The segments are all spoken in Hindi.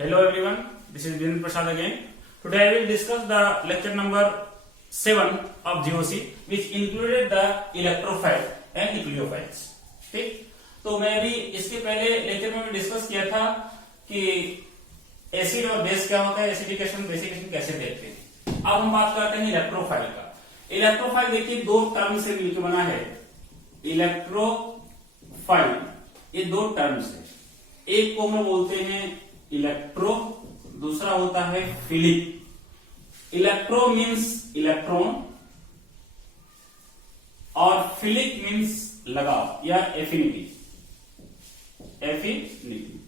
Hello everyone, this is Virendra Prasad again. Today I will discuss the lecture number 7 of GOC which included the electrophile and nucleophiles. ठीक, तो मैं अभी इसके पहले लेक्चर में डिस्कस किया था कि एसिड और बेस क्या होता है, एसिडिकेशन बेसिकेशन कैसे देखते हैं। अब हम बात करते हैं इलेक्ट्रोफाइल का। इलेक्ट्रोफाइल देखिए दो टर्म से मिलकर बना है। इलेक्ट्रोफाइल ये दो टर्म्स है, एक को हम बोलते हैं इलेक्ट्रो, दूसरा होता है फिलिक। इलेक्ट्रो मीन्स इलेक्ट्रॉन और फिलिक मीन्स लगाव या एफिनिटी। एफिनिटी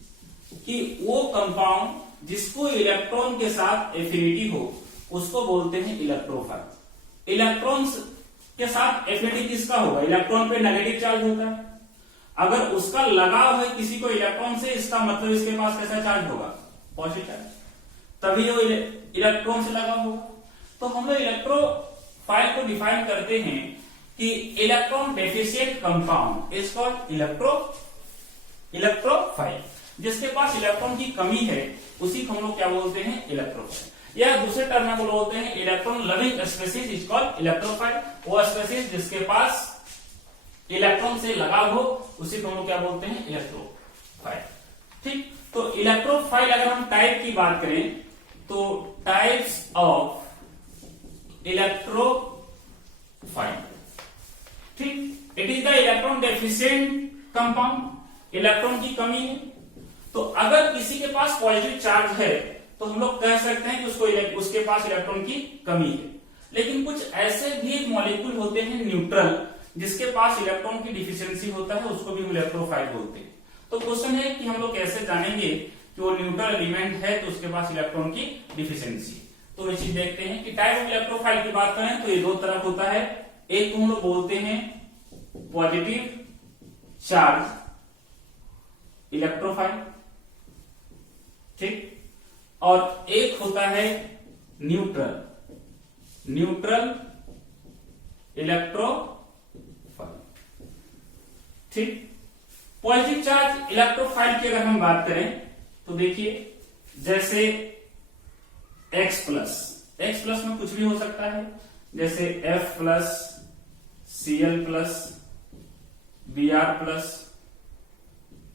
कि वो कंपाउंड जिसको इलेक्ट्रॉन के साथ एफिनिटी हो उसको बोलते हैं इलेक्ट्रोफाइल। इलेक्ट्रॉन्स के साथ एफिनिटी किसका होगा? इलेक्ट्रॉन पे नेगेटिव चार्ज होता है। अगर उसका लगाव है किसी को इलेक्ट्रॉन से, इसका मतलब इसके पास कैसा चार्ज होगा? पॉजिटिव चार्ज, तभी वो इलेक्ट्रॉन से लगाव होगा। तो हम लोग इलेक्ट्रोफाइल को डिफाइन करते हैं कि electron deficient compound is called electrophile. जिसके पास इलेक्ट्रॉन की कमी है उसी को हम लोग क्या बोलते हैं? इलेक्ट्रोफाइल। या दूसरे टर्म में बोलते हैं electron loving species is called electrophile. वो स्पेसीज जिसके पास इलेक्ट्रॉन से लगाव हो उसी को हम लोग क्या बोलते हैं? इलेक्ट्रोफाइल। ठीक, तो इलेक्ट्रोफाइल अगर हम टाइप की बात करें तो टाइप्स ऑफ इलेक्ट्रोफाइल, ठीक, it is the electron deficient compound, electron की कमी है। तो अगर किसी के पास पॉजिटिव चार्ज है तो हम लोग कह सकते हैं कि उसके पास इलेक्ट्रॉन की कमी है। लेकिन कुछ ऐसे भी मॉलिक्यूल होते हैं न्यूट्रल जिसके पास इलेक्ट्रॉन की डिफिशियंसी होता है, उसको भी इलेक्ट्रोफाइल बोलते हैं। तो क्वेश्चन है कि हम लोग कैसे जानेंगे कि वो न्यूट्रल एलिमेंट है तो उसके पास इलेक्ट्रॉन की डिफिशियंसी। तो ये चीज देखते हैं कि टाइप ऑफ इलेक्ट्रोफाइल की बात करें तो ये दो तरह होता है। एक हम लोग बोलते हैं पॉजिटिव चार्ज इलेक्ट्रोफाइल, ठीक, और एक होता है न्यूट्रल इलेक्ट्रोफाइल। ठीक, पॉजिटिव चार्ज इलेक्ट्रोफाइल की अगर हम बात करें तो देखिए जैसे X प्लस में कुछ भी हो सकता है, जैसे F plus, Cl plus, Br plus,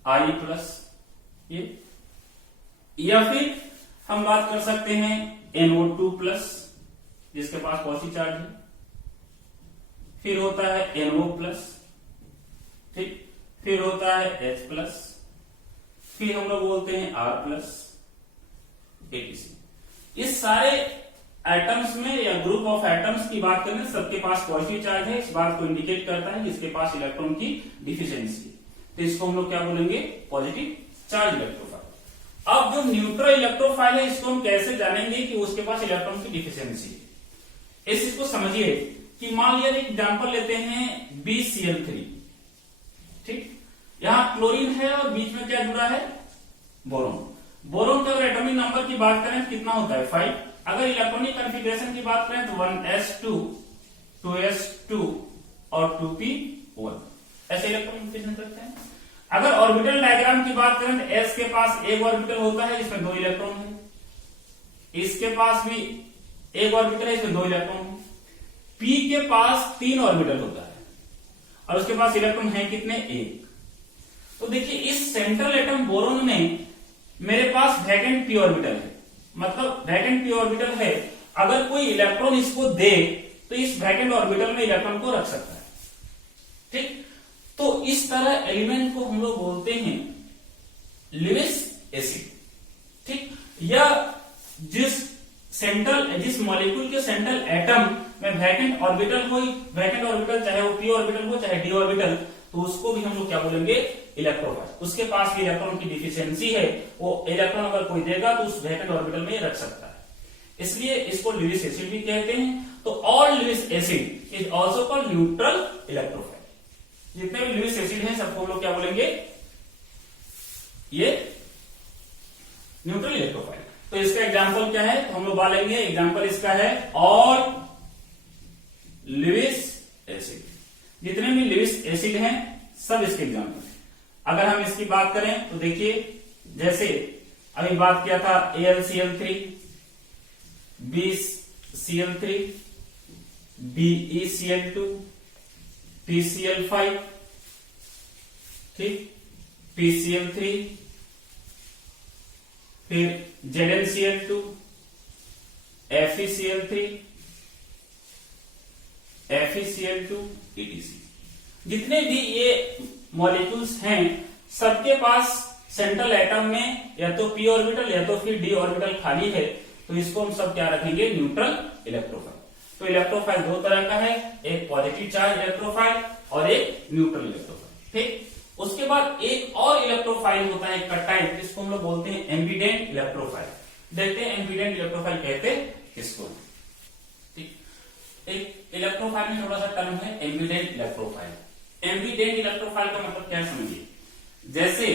I plus, ये, या फिर हम बात कर सकते हैं NO2 प्लस जिसके पास पॉजिटिव चार्ज है, फिर होता है NO प्लस, ठीक, फिर होता है H प्लस, फिर हम लोग बोलते हैं R प्लस, etc। इस सारे एटम्स में या ग्रुप ऑफ एटम्स की बात करें सबके पास पॉजिटिव चार्ज है। इस बात को इंडिकेट करता है कि इसके पास इलेक्ट्रॉन की डिफिशियंसी, तो इसको हम लोग क्या बोलेंगे? Positive charge electrophile. अब जो न्यूट्रल इलेक्ट्रोफाइल है इसको हम कैसे जानेंगे कि उसके पास इलेक्ट्रॉन की डिफिशियंसी है? इस चीज को समझिए कि मान लिया एक एग्जाम्पल लेते हैं BCl3, ठीक, यहां क्लोरीन है और बीच में क्या जुड़ा है? बोरोन। बोरोन का अगर एटॉमिक नंबर की बात करें तो कितना होता है? 5। अगर इलेक्ट्रॉनिक कॉन्फ़िगरेशन की बात करें तो 1s2 2s2 और 2p1 ऐसे इलेक्ट्रॉन कॉन्फ़िगरेशन रखते हैं। अगर ऑर्बिटल डायग्राम की बात करें तो s के पास एक ऑर्बिटल होता है इसमें 2 इलेक्ट्रॉन है, इसके पास भी एक ऑर्बिटल है इसमें 2 इलेक्ट्रॉन है, p के पास 3 ऑर्बिटल होता है और उसके पास इलेक्ट्रॉन है कितने? 1। तो देखिए इस सेंट्रल एटम बोरोन में मेरे पास वैकेंट p ऑर्बिटल है, मतलब वैकेंट p ऑर्बिटल है। अगर कोई इलेक्ट्रॉन इसको दे तो इस वैकेंट ऑर्बिटल में इलेक्ट्रॉन को रख सकता है, ठीक। तो इस तरह एलिमेंट को हम लोग बोलते हैं लुईस एसिड, ठीक। या जिस मॉलिक्यूल के सेंट्रल एटम में वैकेंट ऑर्बिटल हो, वैकेंट ऑर्बिटल चाहे वो p ऑर्बिटल हो चाहे d ऑर्बिटल, तो उसको भी हम लोग क्या बोलेंगे? इलेक्ट्रोफाइल। उसके पास भी इलेक्ट्रॉन की डिफिशियंसी है, वो इलेक्ट्रॉन अगर कोई देगा तो उस वैकेंट ऑर्बिटल में रख सकता है, इसलिए इसको लुईस एसिड भी कहते हैं। तो all Lewis acid is also called neutral electrophile. जितने भी लुईस एसिड हैं सबको हम लोग क्या बोलेंगे? ये न्यूट्रल इलेक्ट्रोफाइल। तो इसका एग्जांपल क्या है? तो हम लोग बोलेंगे एग्जांपल इसका है ऑल लुईस एसिड। जितने भी लुईस एसिड हैं सब इसके एग्जांपल है। अगर हम इसकी बात करें तो देखिए जैसे अभी बात किया था AlCl3, BCl3, BeCl2, PCl5, ठीक, PCl3, फिर ZnCl2, FeCl3, FeCl2, etc. जितने भी ये मॉलिक्यूल्स हैं सबके पास सेंट्रल एटम में या तो p ऑर्बिटल या तो फिर d ऑर्बिटल खाली है, तो इसको हम सब क्या रखेंगे, न्यूट्रल इलेक्ट्रोफाइल। तो इलेक्ट्रोफाइल दो तरह का है, एक पॉजिटिव चार्ज इलेक्ट्रोफाइल और एक न्यूट्रल इलेक्ट्रोफाइल। ठीक, उसके बाद एक और इलेक्ट्रोफाइल होता है का टाइप, जिसको हम लोग बोलते हैं एम्बिडेंट इलेक्ट्रोफाइल। देखते हैं एम्बिडेंट इलेक्ट्रोफाइल कहते किसको। ठीक, एक इलेक्ट्रोफाइल में थोड़ा सा टर्म है एम्बिडेंट इलेक्ट्रोफाइल। एम्बिडेंट इलेक्ट्रोफाइल का मतलब क्या समझिए, जैसे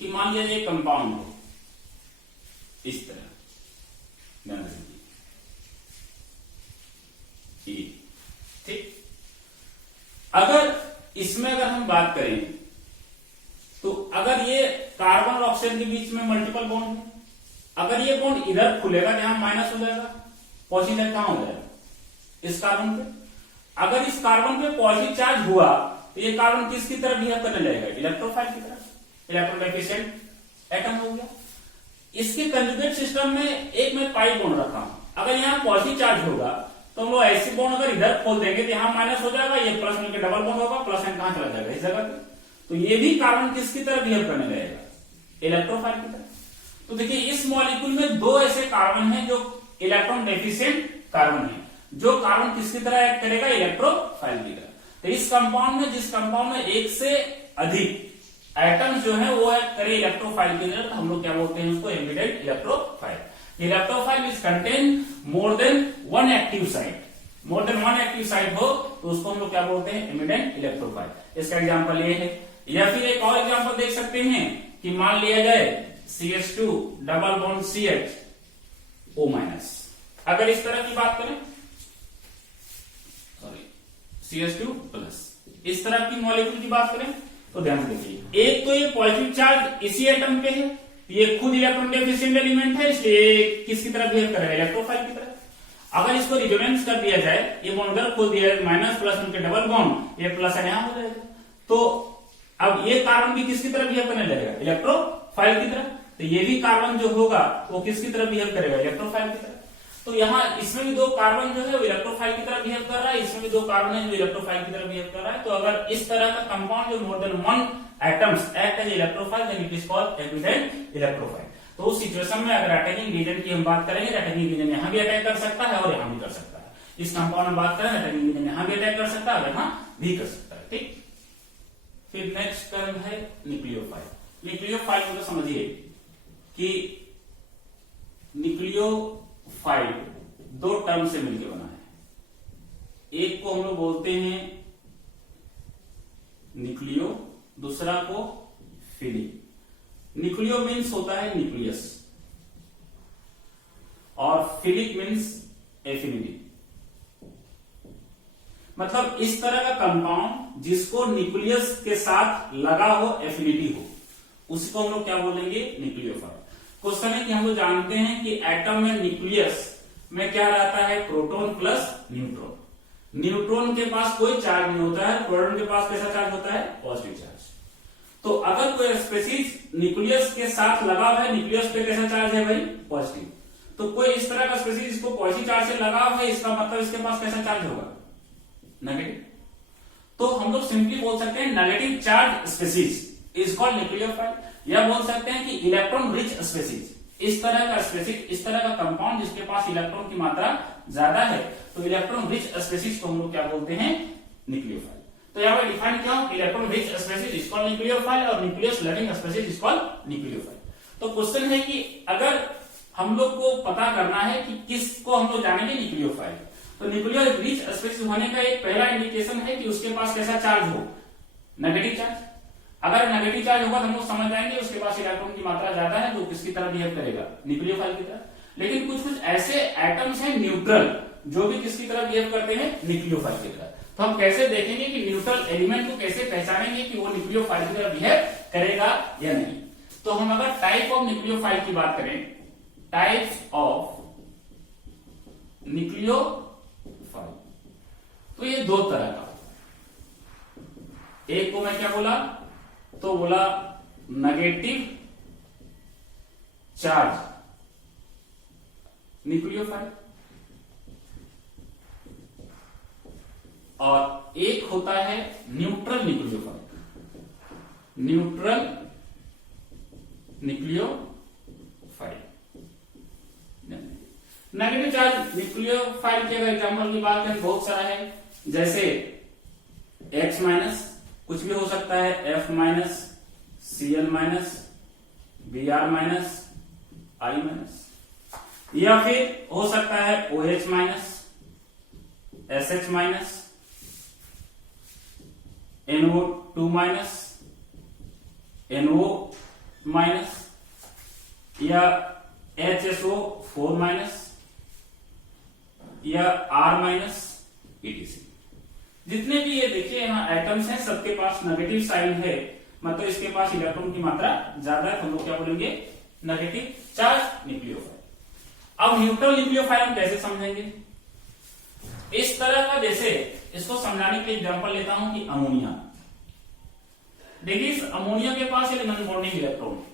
कि मान लीजिए कंपाउंड हो इस तरह, ठीक, अगर इसमें अगर हम बात करें तो अगर ये कार्बन और ऑक्सीजन के बीच में मल्टीपल बॉन्ड है, अगर ये बॉन्ड इधर खुलेगा तो यहां माइनस हो जाएगा, पॉजिटिव कहां हो जाएगा, इस कार्बन पे। अगर इस कार्बन पे पॉजिटिव चार्ज हुआ तो ये कार्बन किसकी तरफ बिहेव करने लगेगा, इलेक्ट्रोफाइल की तरफ, इलेक्ट्रॉन डेफिशिएंट एटम हो गया। इसके कंजुगेट सिस्टम में एक में पाई बॉन्ड रखा हूं, अगर यहाँ पॉजिटिव चार्ज होगा तो हम लोग ऐसी बॉन्ड अगर इधर खोल देंगे तो यहाँ माइनस हो जाएगा, ये प्लस मिलकर डबल बॉन्ड होगा, प्लस एन कहां चला जाएगा, इस जगह पे। तो ये भी कार्बन किसकी तरफ बिहेव करने लगेगा, इलेक्ट्रोफाइल की तरफ। तो देखिए इस मॉलिक्यूल में दो ऐसे कार्बन है जो इलेक्ट्रॉन डेफिशिएंट कार्बन है, जो कार्बन किसकी तरह एक्ट करेगा, इलेक्ट्रोफाइल की तरह। तो इस कंपाउंड में, जिस कंपाउंड में एक से अधिक एटम्स जो है वो एक्ट करे इलेक्ट्रोफाइल की तरह, तो हम लोग क्या बोलते हैं उसको, ambient electrophile. Electrophile is contain more than one active site, more than one active site हो तो उसको हम लोग क्या बोलते हैं, एम्बिडेंट इलेक्ट्रोफाइल। इसका एग्जांपल ये है, या फिर एक और एग्जांपल देख सकते हैं कि मान लिया जाए CH2 double bond CH O-, अगर इस तरह की बात करें, सॉरी CH2+, इस तरह की मॉलिक्यूल की बात करें तो ध्यान से देखिए, एक तो ये पॉजिटिव चार्ज इसी एटम पे है, ये खुद इलेक्ट्रॉन डेफिशिएंट एलिमेंट है, इसलिए किसकी तरह बिहेव करेगा, इलेक्ट्रोफाइल की तरह। अगर इसको रिजोनेंस कर दिया जाए, ये बॉन्ड अगर खोल दिया जाए, माइनस प्लस उनके डबल बॉन्ड, ये प्लस यहां हो जाएगा, तो अब ये कार्बन भी किसकी तरह बिहेव करने लगेगा, इलेक्ट्रोफाइल की तरह। तो ये भी कार्बन जो होगा वो किसकी तरह बिहेव करेगा, इलेक्ट्रोफाइल की तरह। तो यहाँ इसमें भी दो कार्बन जो है वो इलेक्ट्रोफाइल की तरह बिहेव कर रहा है, इसमें भी दो कार्बन है जो इलेक्ट्रोफाइल की तरह बिहेव कर रहा है। तो अगर इस तरह का कंपाउंड जो more than one atoms act as electrophile, then it is called ambident electrophile. तो उस सिचुएशन में अगर अटैकिंग रीजन की हम बात करेंगे, अटैकिंग रीजन यहाँ भी अटैक कर सकता है और यहाँ भी कर सकता है। इस कंपाउंड में बात करें, अटैकिंग रीजन यहाँ भी अटैक कर सकता है और यहाँ भी कर सकता है। ठीक, फिर नेक्स्ट टर्म है न्यूक्लियोफाइल। न्यूक्लियोफाइल मतलब समझिए कि न्यूक्लियोफाइल दो टर्म से मिलकर बना है, एक को हम लोग बोलते हैं न्यूक्लियो, दूसरा को फिलिक। न्यूक्लियो मीन्स होता है न्यूक्लियस और फिलिक मीन्स एफिनिटी। मतलब इस तरह का कंपाउंड जिसको न्यूक्लियस के साथ लगा हो, एफिनिटी हो, उसको हम लोग क्या बोलेंगे, न्यूक्लियोफाइल। क्वेश्चन है कि हम लोग जानते हैं कि एटम में न्यूक्लियस में क्या रहता है, प्रोटॉन प्लस न्यूट्रॉन। न्यूट्रॉन के पास कोई चार्ज नहीं होता है, प्रोटॉन के पास कैसा चार्ज होता है, पॉजिटिव चार्ज। तो अगर कोई स्पीशीज न्यूक्लियस के साथ लगा हुआ है, न्यूक्लियस पे कैसा चार्ज है भाई, पॉजिटिव। तो कोई इस तरह का स्पीशीज इसको पॉजिटिव चार्ज से लगा हुआ है, इसका मतलब इसके पास कैसा चार्ज होगा, नेगेटिव। तो हम लोग सिंपली बोल सकते हैं negative charge species is called nucleophile. या बोल सकते हैं कि इलेक्ट्रॉन रिच स्पीशीज, इस तरह का स्पीशीज, इस तरह का कंपाउंड जिसके पास इलेक्ट्रॉन की मात्रा ज्यादा है, तो इलेक्ट्रॉन रिच स्पीशीज को हम लोग क्या बोलते हैं, न्यूक्लियोफाइल। तो यहाँ पर डिफाइन क्या हो, electron rich species is called nucleophile और nucleus lacking species is called nucleophile. तो क्वेश्चन है कि अगर हम लोग को पता करना है कि किसको हम लोग जानेंगे न्यूक्लियोफाइल, तो न्यूक्लियर रिच स्पीशीज होने का एक पहला इंडिकेशन है कि उसके पास कैसा चार्ज हो, नेगेटिव चार्ज। अगर नेगेटिव चार्ज होगा तो हम लोग समझ जाएंगे उसके पास इलेक्ट्रॉन की मात्रा ज्यादा है, तो किसकी तरह बिहेव करेगा, न्यूक्लियोफाइल की तरह। लेकिन कुछ कुछ ऐसे एटम्स हैं न्यूट्रल जो भी किसकी तरह बिहेव करते हैं, न्यूक्लियोफाइल की तरह। तो हम कैसे देखेंगे कि न्यूट्रल एलिमेंट को कैसे पहचानेंगे कि वो न्यूक्लियोफाइल की तरह बिहेव करेगा या नहीं। तो हम अगर टाइप ऑफ न्यूक्लियोफाइल की बात करें, टाइप्स ऑफ न्यूक्लियोफाइल, तो ये दो तरह का, एक को मैं क्या बोला, तो बोला नेगेटिव चार्ज न्यूक्लियोफाइल, और एक होता है neutral nucleophile, neutral nucleophile. Negative charge nucleophile के अगर एग्जाम्पल की बात करें बहुत सारा है, जैसे X माइनस, कुछ भी हो सकता है, F minus, Cl minus, Br minus, I minus, या फिर हो सकता है OH minus, SH minus, NO2 minus, NO minus, या HSO4 माइनस, या R माइनस, etc। जितने भी ये देखिए यहाँ एटम्स हैं, सबके पास नेगेटिव साइन है, मतलब इसके पास इलेक्ट्रॉन की मात्रा ज्यादा है, तो हम लोग क्या बोलेंगे, नेगेटिव चार्ज न्यूक्लियोफाइल। अब न्यूट्रल न्यूक्लियोफाइल हम कैसे समझेंगे, इस तरह का, जैसे इसको समझाने के लिए एग्जांपल लेता हूं कि अमोनिया। देखिए इस अमोनिया के पास एक नॉन बॉन्डिंग इलेक्ट्रॉन है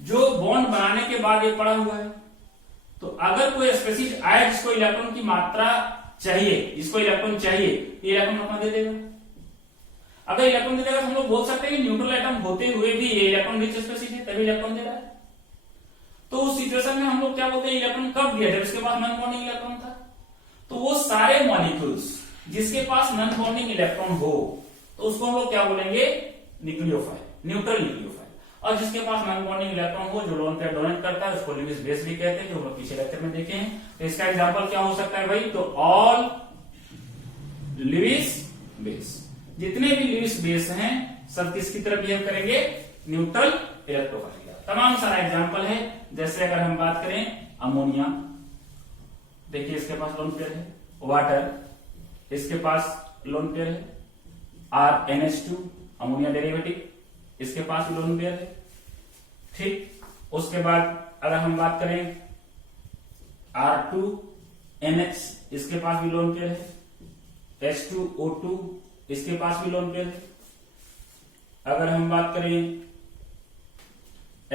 जो बॉन्ड बनाने के बाद ये पड़ा हुआ है, तो अगर कोई स्पेसिफिक आया जिसको इलेक्ट्रॉन की मात्रा चाहिए, जिसको इलेक्ट्रॉन चाहिए, ये इलेक्ट्रॉन अपना दे देगा। अगर इलेक्ट्रॉन दे देगा तो हम लोग बोल सकते हैं कि न्यूट्रल एटम होते हुए भी ये इलेक्ट्रॉन रिच स्पेसिस है, तभी इलेक्ट्रॉन दे रहा है। तो उस सिचुएशन में हम लोग क्या बोलते हैं, इलेक्ट्रॉन कब दिया, जब इसके पास नॉन बॉन्डिंग इलेक्ट्रॉन था। तो वो सारे मॉलिक्यूल्स जिसके पास नॉन बॉन्डिंग इलेक्ट्रॉन हो, तो उसको हम लोग क्या बोलेंगे, न्यूक्लियोफाइल, न्यूट्रल न्यूक्लियोफाइल। और जिसके पास नॉन बॉन्डिंग इलेक्ट्रॉन हो, जो लोन पेयर डोनेट करता है, उसको लिविस बेस भी कहते हैं, जो हम लोग पिछले लेक्चर में देखे हैं। तो इसका एग्जांपल क्या हो सकता है भाई, तो ऑल लिविस बेस, जितने भी लिविस बेस हैं सब किसकी तरह बिहेव करेंगे, न्यूट्रल इलेक्ट्रोफाइल। तमाम सारा एग्जांपल है। जैसे अगर हम बात करें अमोनिया, देखिए इसके पास लोन पेयर है, वाटर इसके पास लोन पेयर है, RNH2 अमोनिया डेरिवेटिव इसके पास लोन पेयर है, ठीक। उसके बाद अगर हम बात करें R2NH इसके पास भी लोन पेयर है, H2O2 इसके पास भी लोन पेयर है। अगर हम बात करें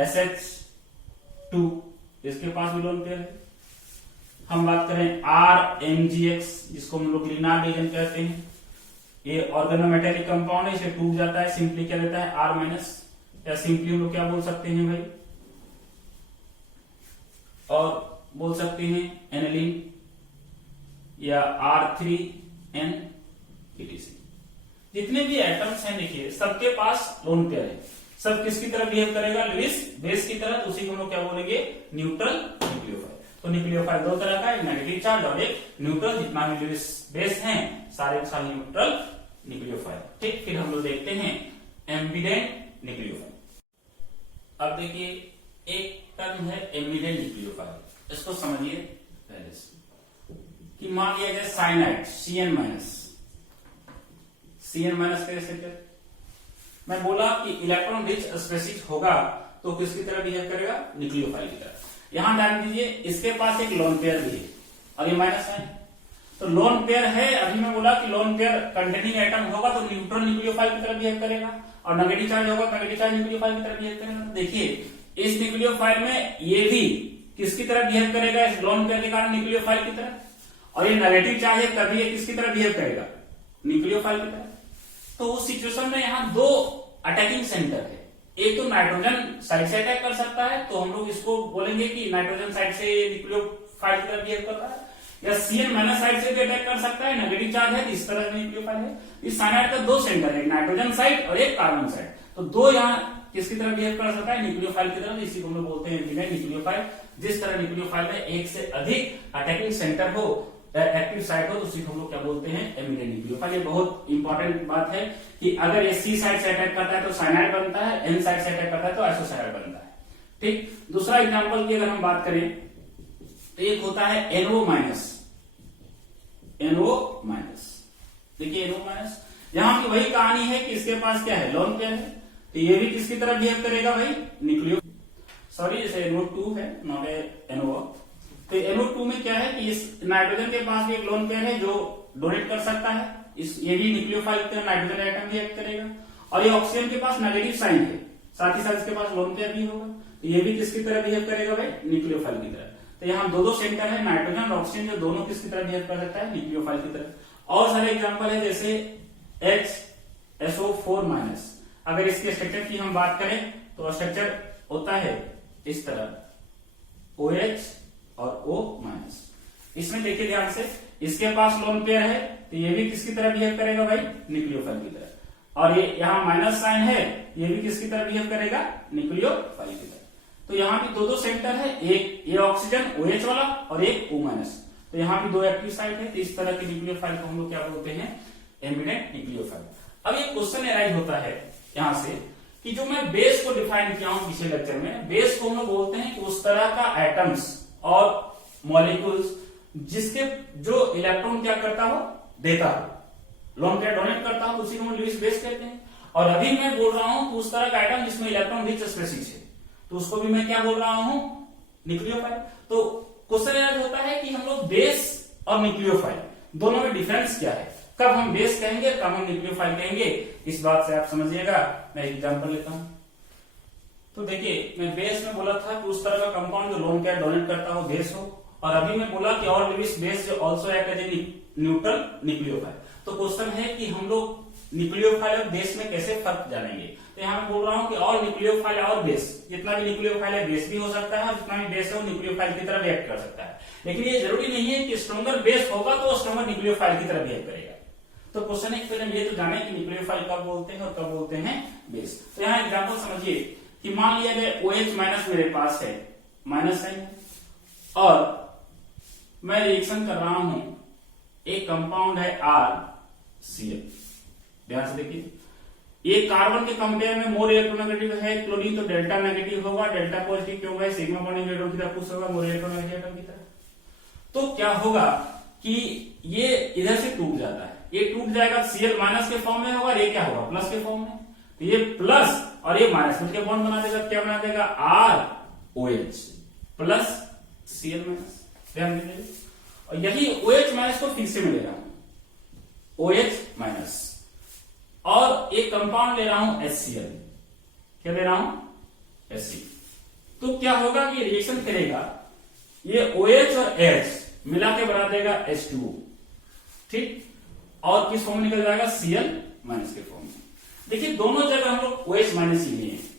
SH2 इसके पास भी लोन पेयर है। हम बात करें RMGX जिसको हम लोग लिनार एजेंट कहते हैं, ये ऑर्गेनोमेटेलिक कंपाउंड है, इसे टूट जाता है, सिंपली क्या देता है R माइनस, या सिंपली हम लोग क्या बोल सकते हैं भाई, और बोल सकते हैं एनिलीन या R3N etc। जितने भी एटम्स हैं देखिए सबके पास लोन पेयर है, सब किसकी तरह बिहेव करेगा, लुईस बेस की तरह, तो उसी को हम लोग क्या बोलेंगे, न्यूट्रल न्यूक्लियोफाइल। तो न्यूक्लियोफाइल दो तरह का, एक नेगेटिव चार्ज और एक न्यूट्रल। जितना भी लुईस बेस हैं सारे सारे न्यूट्रल न्यूक्लियोफाइल, ठीक। फिर हम लोग देखते हैं एम्बिडेंट न्यूक्लियोफाइल। अब देखिए एक टर्म है एम्बिडेंट न्यूक्लियोफाइल, इसको समझिए पहले से, कि मान लिया जाए cyanide Cn minus, Cn minus कैसे, मैं बोला कि इलेक्ट्रॉन रिच स्पेसिस होगा तो किसकी तरह बिहेव करेगा, न्यूक्लियोफाइल की तरह। यहां ध्यान दीजिए इसके पास एक लोन पेयर भी है और ये माइनस है, तो लोन पेयर है। अभी मैं बोला कि लोन पेयर कंटेनिंग एटम होगा तो न्यूट्रल न्यूक्लियोफाइल की तरह बिहेव करेगा, और नेगेटिव चार्ज होगा नेगेटिव चार्ज न्यूक्लियोफाइल की तरह बिहेव करेगा। देखिए इस न्यूक्लियोफाइल में ये भी किसकी तरह बिहेव करेगा, इस लोन पेयर के कारण न्यूक्लियोफाइल की तरह, और ये नेगेटिव चार्ज है तभी ये किसकी तरह बिहेव करेगा, न्यूक्लियोफाइल की तरह। तो उस सिचुएशन में यहाँ दो अटैकिंग सेंटर है, एक तो नाइट्रोजन साइड से अटैक कर सकता है, तो हम लोग इसको बोलेंगे कि नाइट्रोजन साइड से न्यूक्लियोफाइल की तरह बिहेव कर रहा है, या Cn माइनस साइड से भी अटैक कर सकता है, नेगेटिव चार्ज है इस तरह न्यूक्लियोफाइल है। इस साइनाइड का दो सेंटर है, नाइट्रोजन साइड और एक कार्बन साइड, तो दो यहाँ किसकी तरह बिहेव कर सकता है, न्यूक्लियोफाइल की तरह। इसी को हम लोग बोलते हैं एम्बिडेंट न्यूक्लियोफाइल। जिस तरह न्यूक्लियोफाइल में एक से अधिक अटैकिंग सेंटर हो, एक्टिव साइट हो, तो उसी को हम लोग क्या बोलते हैं, एम्बिडेंट न्यूक्लियोफाइल। ये बहुत इंपॉर्टेंट बात है कि अगर ये C साइड से अटैक करता है तो साइनाइड बनता है, N साइड से अटैक करता है तो आइसोसाइनाइड बनता है, ठीक। दूसरा एग्जांपल की अगर हम बात करें तो एक होता है NO माइनस, NO माइनस। देखिए NO माइनस, यहां की वही कहानी है कि इसके पास क्या है, लोन पेयर है, तो ये भी किसकी तरह बिहेव करेगा भाई, न्यूक्लियो, सॉरी जैसे NO2 है, नॉट ए NO। तो NO2 में क्या है कि इस नाइट्रोजन के पास भी एक लोन पेयर है जो डोनेट कर सकता है, ये भी न्यूक्लियोफाइल की तरह नाइट्रोजन एटम भी एक्ट करेगा। और ये ऑक्सीजन के पास नेगेटिव साइन है, साथ ही साथ इसके पास लोन पेयर भी होगा, तो ये भी किसकी तरह बिहेव करेगा भाई, न्यूक्लियोफाइल की तरह। तो यहाँ दो सेंटर है, नाइट्रोजन और ऑक्सीजन, जो दोनों किसकी तरह बिहेव कर सकता है, न्यूक्लियोफाइल की तरह। और सारे एग्जाम्पल है जैसे HSO4-। अगर इसके स्ट्रक्चर की हम बात करें तो स्ट्रक्चर होता है इस तरह, OH और O-। इसमें देखिए ध्यान से, इसके पास लोन पेयर है, तो ये भी किसकी तरह बिहेव करेगा भाई, न्यूक्लियोफाइल की तरह। और ये यहाँ माइनस साइन है, ये भी किसकी तरह बिहेव करेगा, न्यूक्लियोफाइल की तरह। तो यहाँ भी दो सेंटर है, एक ये ऑक्सीजन OH वाला और एक O-। तो यहाँ भी दो एक्टिव साइट है, तो इस तरह के न्यूक्लियोफाइल को हम लोग क्या बोलते हैं, एमिनेंट न्यूक्लियोफाइल। अब एक क्वेश्चन एराइज होता है यहाँ से कि जो मैं बेस को डिफाइन किया हूं पिछले लेक्चर में, बेस को हम लोग बोलते हैं कि उस तरह का एटम्स और मॉलिक्यूल्स जिसके जो इलेक्ट्रॉन क्या करता हो, देता हो, लोन पेयर डोनेट करता हो, उसी को हम लुईस बेस कहते हैं। और अभी मैं बोल रहा हूं कि उस तरह का एटम जिसमें इलेक्ट्रॉन रिच स्पेसीज है, तो उसको भी मैं क्या बोल रहा हूं, न्यूक्लियोफाइल। तो क्वेश्चन एराइज होता है कि हम लोग बेस और न्यूक्लियोफाइल दोनों में डिफरेंस क्या है, कब हम बेस कहेंगे, कब हम न्यूक्लियोफाइल कहेंगे, इस बात से आप समझिएगा। मैं एग्जांपल लेता हूं। तो देखिए, मैं बेस में बोला था कि उस तरह का कंपाउंड जो लोन पेयर डोनेट करता हो बेस हो, और अभी मैं बोला कि और लुईस बेस जो also act as a neutral nucleophile. तो क्वेश्चन है कि हम लोग न्यूक्लियोफाइल और बेस में कैसे फर्क जानेंगे। तो यहाँ मैं बोल रहा हूँ कि और न्यूक्लियोफाइल और बेस, जितना भी न्यूक्लियोफाइल है बेस भी हो सकता है, और जितना भी बेस है वो न्यूक्लियोफाइल की तरह रिएक्ट कर सकता है। लेकिन ये जरूरी नहीं है कि स्ट्रॉन्गर बेस होगा तो स्ट्रॉन्गर न्यूक्लियोफाइल की तरह बिहेव करेगा। तो क्वेश्चन है पहले ये तो जाने कि न्यूक्लियोफाइल कब बोलते हैं और कब बोलते हैं बेस। तो यहाँ एग्जांपल समझिए कि मान लिया जाए OH- मेरे पास है, माइनस साइन, और मैं रिएक्शन कर रहा हूं, एक कंपाउंड है RCl। ध्यान से देखिए, ये कार्बन के कंपेयर में मोर इलेक्ट्रोनेगेटिव है, क्लोरीन तो डेल्टा नेगेटिव होगा, डेल्टा पॉजिटिव क्यों होगा, सिग्मा बॉन्डिंग इलेक्ट्रॉन की तरह पुश होगा, मोर इलेक्ट्रोनेगेटिव एटम की तरह। तो क्या होगा कि ये इधर से टूट जाता है, ये टूट जाएगा, Cl माइनस के फॉर्म में होगा, ये क्या होगा, प्लस के फॉर्म में। तो ये प्लस और ये माइनस मिलकर बॉन्ड बना देगा, क्या बना देगा, ROH प्लस Cl माइनस। ध्यान दीजिए, और यही OH माइनस को फिर से मैं ले रहा हूं, OH माइनस, और एक कंपाउंड ले रहा हूं HCl। क्या ले रहा हूं, HCl। तो क्या होगा कि रिएक्शन करेगा, ये OH और H मिला के बना देगा H2O, ठीक, और किस फॉर्म में निकल जाएगा, Cl माइनस के फॉर्म में। देखिए दोनों जगह हम लोग OH माइनस ही लिए हैं,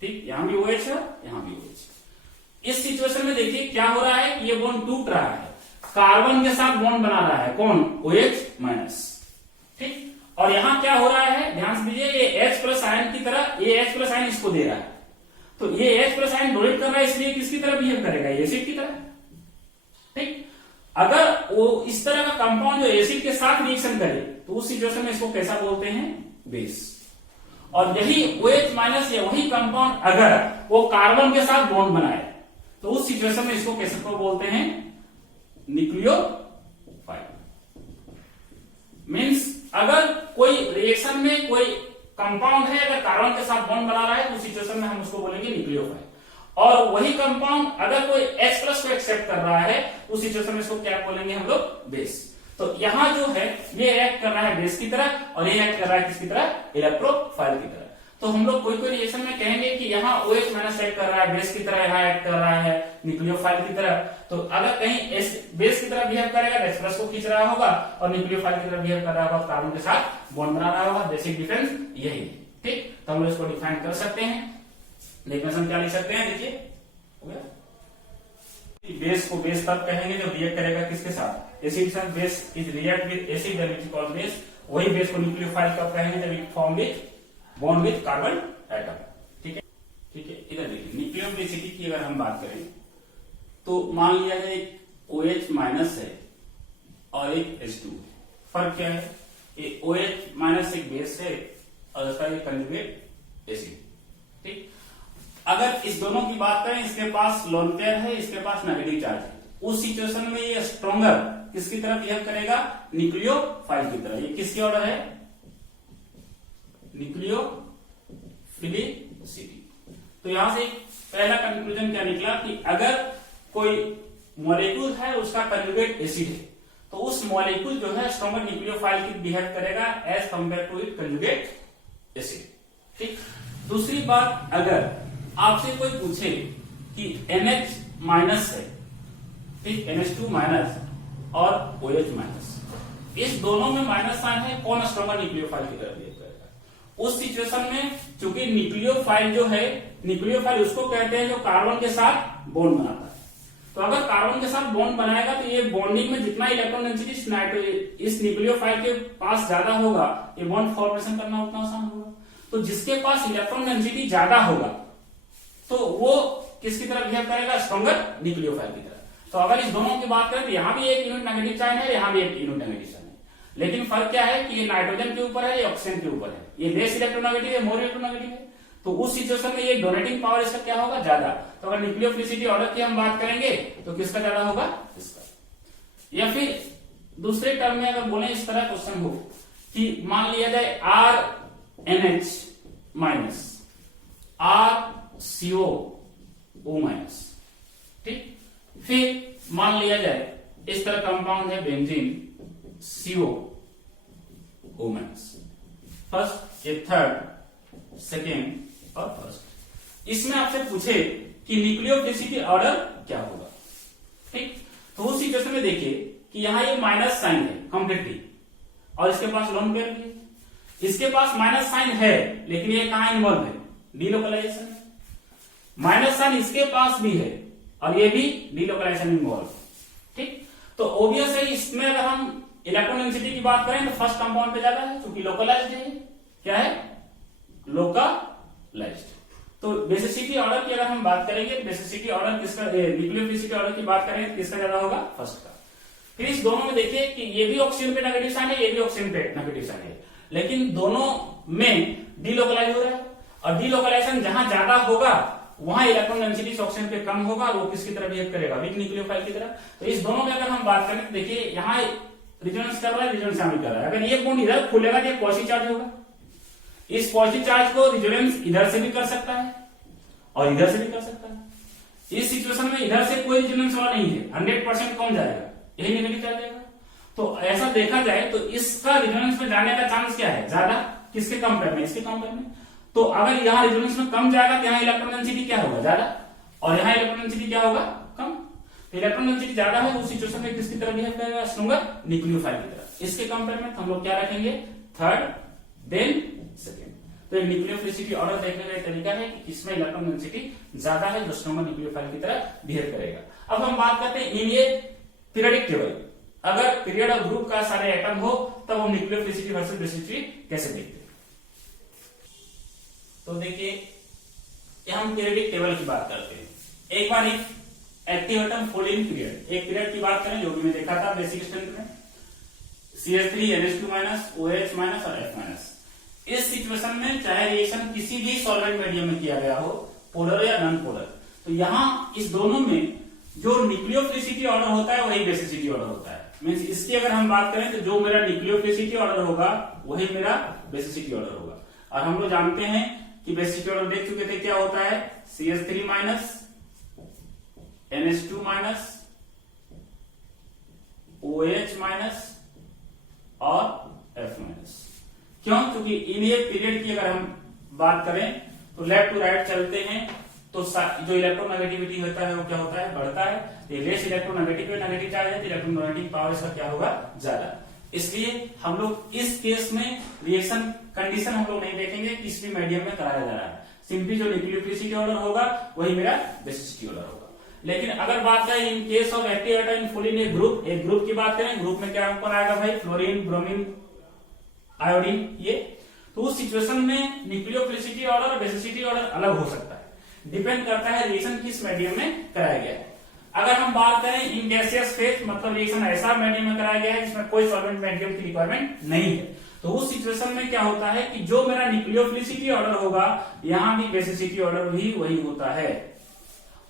ठीक, यहां भी OH है, यहां भी OH। इस सिचुएशन में देखिए क्या हो रहा है कि ये बॉन्ड टूट रहा है, कार्बन के साथ बॉन्ड बना रहा है कौन, OH माइनस, ठीक। और यहां क्या हो रहा है, ध्यान से दीजिए, ये H प्लस आयन की तरह, ये H प्लस आयन इसको दे रहा है, तो ये H प्लस आयन डोनेट कर रहा है, इसलिए किसकी तरह बिहेव करेगा, एसिड की तरह, ठीक। अगर वो इस तरह का कंपाउंड जो एसिड के साथ रिएक्शन करे तो उस सिचुएशन में इसको कैसा बोलते हैं, बेस। और यही OH माइनस या वही कंपाउंड अगर वो कार्बन के साथ बॉन्ड बनाए तो उस सिचुएशन में इसको कैसे को बोलते हैं, न्यूक्लियोफाइल। मींस अगर कोई रिएक्शन में कोई कंपाउंड है, अगर कार्बन के साथ बॉन्ड बना रहा है तो उस सिचुएशन में हम उसको बोलेंगे न्यूक्लियोफाइल। और वही कंपाउंड अगर कोई H प्लस को एक्सेप्ट कर रहा है उस सिचुएशन में इसको क्या बोलेंगे हम लोग, बेस। तो यहां जो है ये एक्ट कर रहा है बेस की तरह, और ये एक्ट कर रहा है किसकी तरह, इलेक्ट्रोफाइल की तरह। तो हम लोग कोई रिएक्शन में कहेंगे कि यहाँ OH माइनस एक्ट कर रहा है बेस की तरह, यहाँ एक्ट कर रहा है न्यूक्लियोफाइल की तरह। तो अगर कहीं बेस की तरह बिहेव करेगा H प्लस को खींच रहा होगा, और न्यूक्लियोफाइल की तरह बिहेव कर रहा होगा कार्बन के साथ बॉन्ड बना रहा होगा। बेसिक डिफरेंस यही है, ठीक। तो हम लोग इसको डिफाइन कर सकते हैं। डेफिनेशन क्या लिख सकते हैं, देखिए हो गया, बेस को बेस तब कहेंगे जब रिएक्ट करेगा किसके साथ, एसिड साथ। Base is react with acid that is called base. वही बेस को न्यूक्लियोफाइल कब कहेंगे, जब it form with bond with carbon atom, ठीक है, ठीक है। इधर देखिए न्यूक्लियोफिलिसिटी की अगर हम बात करें तो मान लिया जाए एक OH माइनस है और एक H2। फर्क क्या है, ये OH माइनस एक बेस है और उसका ये कंजुगेट एसिड, ठीक। अगर इस दोनों की बात करें, इसके पास लोन पेयर है, इसके पास नेगेटिव चार्ज है, उस सिचुएशन में ये स्ट्रॉन्गर किसकी तरह बिहेव करेगा, न्यूक्लियोफाइल की तरह। ये किसकी ऑर्डर है, न्यूक्लियोफाइल फिलिसिटी। तो यहां से पहला कंक्लूजन क्या निकला कि अगर कोई मॉलिक्यूल है उसका कंजुगेट एसिड है तो उस मॉलिक्यूल जो है स्ट्रॉन्गर न्यूक्लियोफाइल की बिहेव करेगा as compare to it conjugate acid. ठीक। दूसरी बात, अगर आपसे कोई पूछे कि NH माइनस है, ठीक, NH2 माइनस और OH माइनस, इस दोनों में माइनस साइन है, कौन स्ट्रॉन्गर न्यूक्लियोफाइल की तरह बिहेव करेगा? उस सिचुएशन में चूंकि न्यूक्लियोफाइल जो है, न्यूक्लियोफाइल उसको कहते हैं जो कार्बन के साथ बॉन्ड बनाता है। तो अगर कार्बन के साथ बॉन्ड बनाएगा तो ये बॉन्डिंग में जितना इलेक्ट्रॉन डेंसिटी इस न्यूक्लियोफाइल के पास ज्यादा होगा, ये बॉन्ड फॉर्मेशन करना उतना आसान होगा। तो जिसके पास इलेक्ट्रॉन डेंसिटी ज्यादा होगा तो वो किसकी तरह बिहेव करेगा? स्ट्रॉन्गर न्यूक्लियोफाइल की तरह। तो अगर इस दोनों की बात करें तो यहाँ भी एक यूनिट नेगेटिव चार्ज है, यहाँ भी एक यूनिट नेगेटिव चार्ज है, लेकिन फर्क क्या है कि ये नाइट्रोजन के ऊपर है, ये ऑक्सीजन के ऊपर है, ये लेस इलेक्ट्रोनेगेटिव है, मोर इलेक्ट्रोनेगेटिव है। तो उस सिचुएशन में ये डोनेटिंग पावर इसका क्या होगा? ज्यादा। तो अगर न्यूक्लियोफिलिसिटी ऑर्डर की हम बात करेंगे तो किसका ज्यादा होगा? इसका। या फिर दूसरे टर्म में अगर बोले, इस तरह क्वेश्चन हो कि मान लिया जाए RNH माइनस RCOO माइनस, ठीक, फिर मान लिया जाए इस तरह कंपाउंड है बेंजीन CO माइनस, फर्स्ट, ये थर्ड, सेकेंड और फर्स्ट। इसमें आपसे पूछे कि न्यूक्लियोफिलिसिटी ऑर्डर क्या होगा, ठीक। तो उस सिचुएशन में देखिए कि यहां ये माइनस साइन है कंप्लीटली और इसके पास लोन पेयर भी है। इसके पास माइनस साइन है लेकिन ये कहां इन्वॉल्व है? डीलोकलाइजेशन में। माइनस साइन इसके पास भी है और ये भी डीलोकलाइजेशन इन्वॉल्व, ठीक। तो ऑब्वियस है इसमें अगर हम इलेक्ट्रॉन डेंसिटी की बात करें तो फर्स्ट कंपाउंड पे ज्यादा है क्योंकि लोकलाइज्ड है। क्या है? लोकलाइज्ड। तो बेसिसिटी ऑर्डर की अगर हम बात करेंगे, बेसिसिटी ऑर्डर किसका, न्यूक्लियोफिलिसिटी ऑर्डर की बात करेंगे तो किसका ज्यादा होगा? फर्स्ट का। फिर इस दोनों में देखिए कि ये भी ऑक्सीजन पे नेगेटिव साइन है, ये भी ऑक्सीजन पे नेगेटिव साइन है, लेकिन दोनों में डीलोकलाइज हो रहा है और डीलोकलाइजेशन जहां ज्यादा होगा वहां इलेक्ट्रॉन डेंसिटी ऑक्सीजन पे कम होगा और वो किसकी तरह बिहेव करेगा? वीक न्यूक्लियोफाइल की तरह। तो इस दोनों में अगर हम बात करें तो देखिए यहाँ रिजोनेंस कर रहा है, रिजोनेंस यहां भी कर रहा है। अगर ये बॉन्ड इधर खुलेगा तो ये पॉजिटिव चार्ज होगा, इस पॉजिटिव चार्ज को रिजोनेंस इधर से भी कर सकता है और इधर से भी कर सकता है। इस सिचुएशन में इधर से कोई रिजोनेंस वाला नहीं है, 100% कौन जाएगा? यही नेगेटिव चार्ज जाएगा। तो ऐसा देखा जाए तो इसका रिजोनेंस में जाने का चांस क्या है? ज्यादा। किसके कंपेयर में? इसके कंपेयर में। तो अगर यहाँ रिजोनेंस में कम जाएगा तो यहाँ इलेक्ट्रॉन डेंसिटी क्या होगा? ज्यादा, और यहाँ इलेक्ट्रॉन डेंसिटी क्या होगा? कम। तो इलेक्ट्रॉन डेंसिटी ज्यादा है उस सिचुएशन में किसकी तरह बिहेव करेगा? स्ट्रॉन्गर न्यूक्लियोफाइल की तरह। इसके कंपेयर में हम लोग क्या रखेंगे? Third, then second. तो न्यूक्लियोफिलिसिटी ऑर्डर देखने का एक तरीका है कि इसमें इलेक्ट्रॉन डेंसिटी ज्यादा है जो स्ट्रॉन्गर न्यूक्लियोफाइल की तरह बिहेव करेगा। अब हम बात करते हैं इन ये पीरियडिक टेबल, अगर पीरियड और ग्रुप का सारे एटम हो तब हम न्यूक्लियोफिलिसिटी वर्सेस बेसिसिटी कैसे देखते हैं। तो देखिए हम पीरियडिक टेबल की बात करते हैं। एक बार एक एक्टिव एटम फोल्डिंग पीरियड, एक पीरियड की बात करें जो कि मैं देखा था बेसिक स्ट्रेंथ में, CH3 NH2 minus, OH minus और F माइनस। इस सिचुएशन में चाहे रिएक्शन किसी भी सॉल्वेंट मीडियम में किया गया हो, पोलर या नॉन पोलर, तो यहां इस दोनों में जो न्यूक्लियोफिलिसिटी ऑर्डर होता है वही बेसिसिटी ऑर्डर होता है। मींस इसकी अगर हम बात करें तो जो मेरा न्यूक्लियोफिलिसिटी ऑर्डर होगा वही मेरा बेसिसिटी ऑर्डर होगा। और हम लोग जानते हैं कि बेसिसिटी ऑर्डर देख चुके थे क्या होता है? CH3 minus, NH2 minus, OH minus और F माइनस। क्यों? क्योंकि इन ये पीरियड की अगर हम बात करें तो लेफ्ट टू राइट चलते हैं तो जो इलेक्ट्रोनेगेटिविटी होता है वो क्या होता है? बढ़ता है। ये लेस इलेक्ट्रोनेगेटिव नेगेटिव चार्ज है तो इलेक्ट्रोनेगेटिव पावर इसका क्या होगा? ज्यादा। इसलिए हम लोग इस केस में रिएक्शन कंडीशन हम लोग नहीं देखेंगे किस भी मीडियम में कराया जा रहा है, सिंपली जो न्यूक्लियोफिलिसिटी ऑर्डर होगा वही मेरा बेसिसिटी ऑर्डर होगा। लेकिन अगर बात करें in case of active atom in फुलिन एक ग्रुप की बात करें, ग्रुप में क्या ऊपर आएगा भाई? फ्लोरीन, ब्रोमीन, आयोडीन, ये। तो उस सिचुएशन में न्यूक्लियोफिलिसिटी ऑर्डर और बेसिसिटी ऑर्डर अलग हो सकता है, डिपेंड करता है रिएक्शन किस मीडियम में कराया गया है। अगर हम बात करें इन गैसियस फेज, मतलब रिएक्शन ऐसा मीडियम में कराया गया है जिसमें कोई सॉल्वेंट मीडियम की रिक्वायरमेंट नहीं है, तो उस सिचुएशन में क्या होता है कि जो मेरा न्यूक्लियोफिलिसिटी ऑर्डर होगा यहां भी बेसिसिटी ऑर्डर भी वही होता है।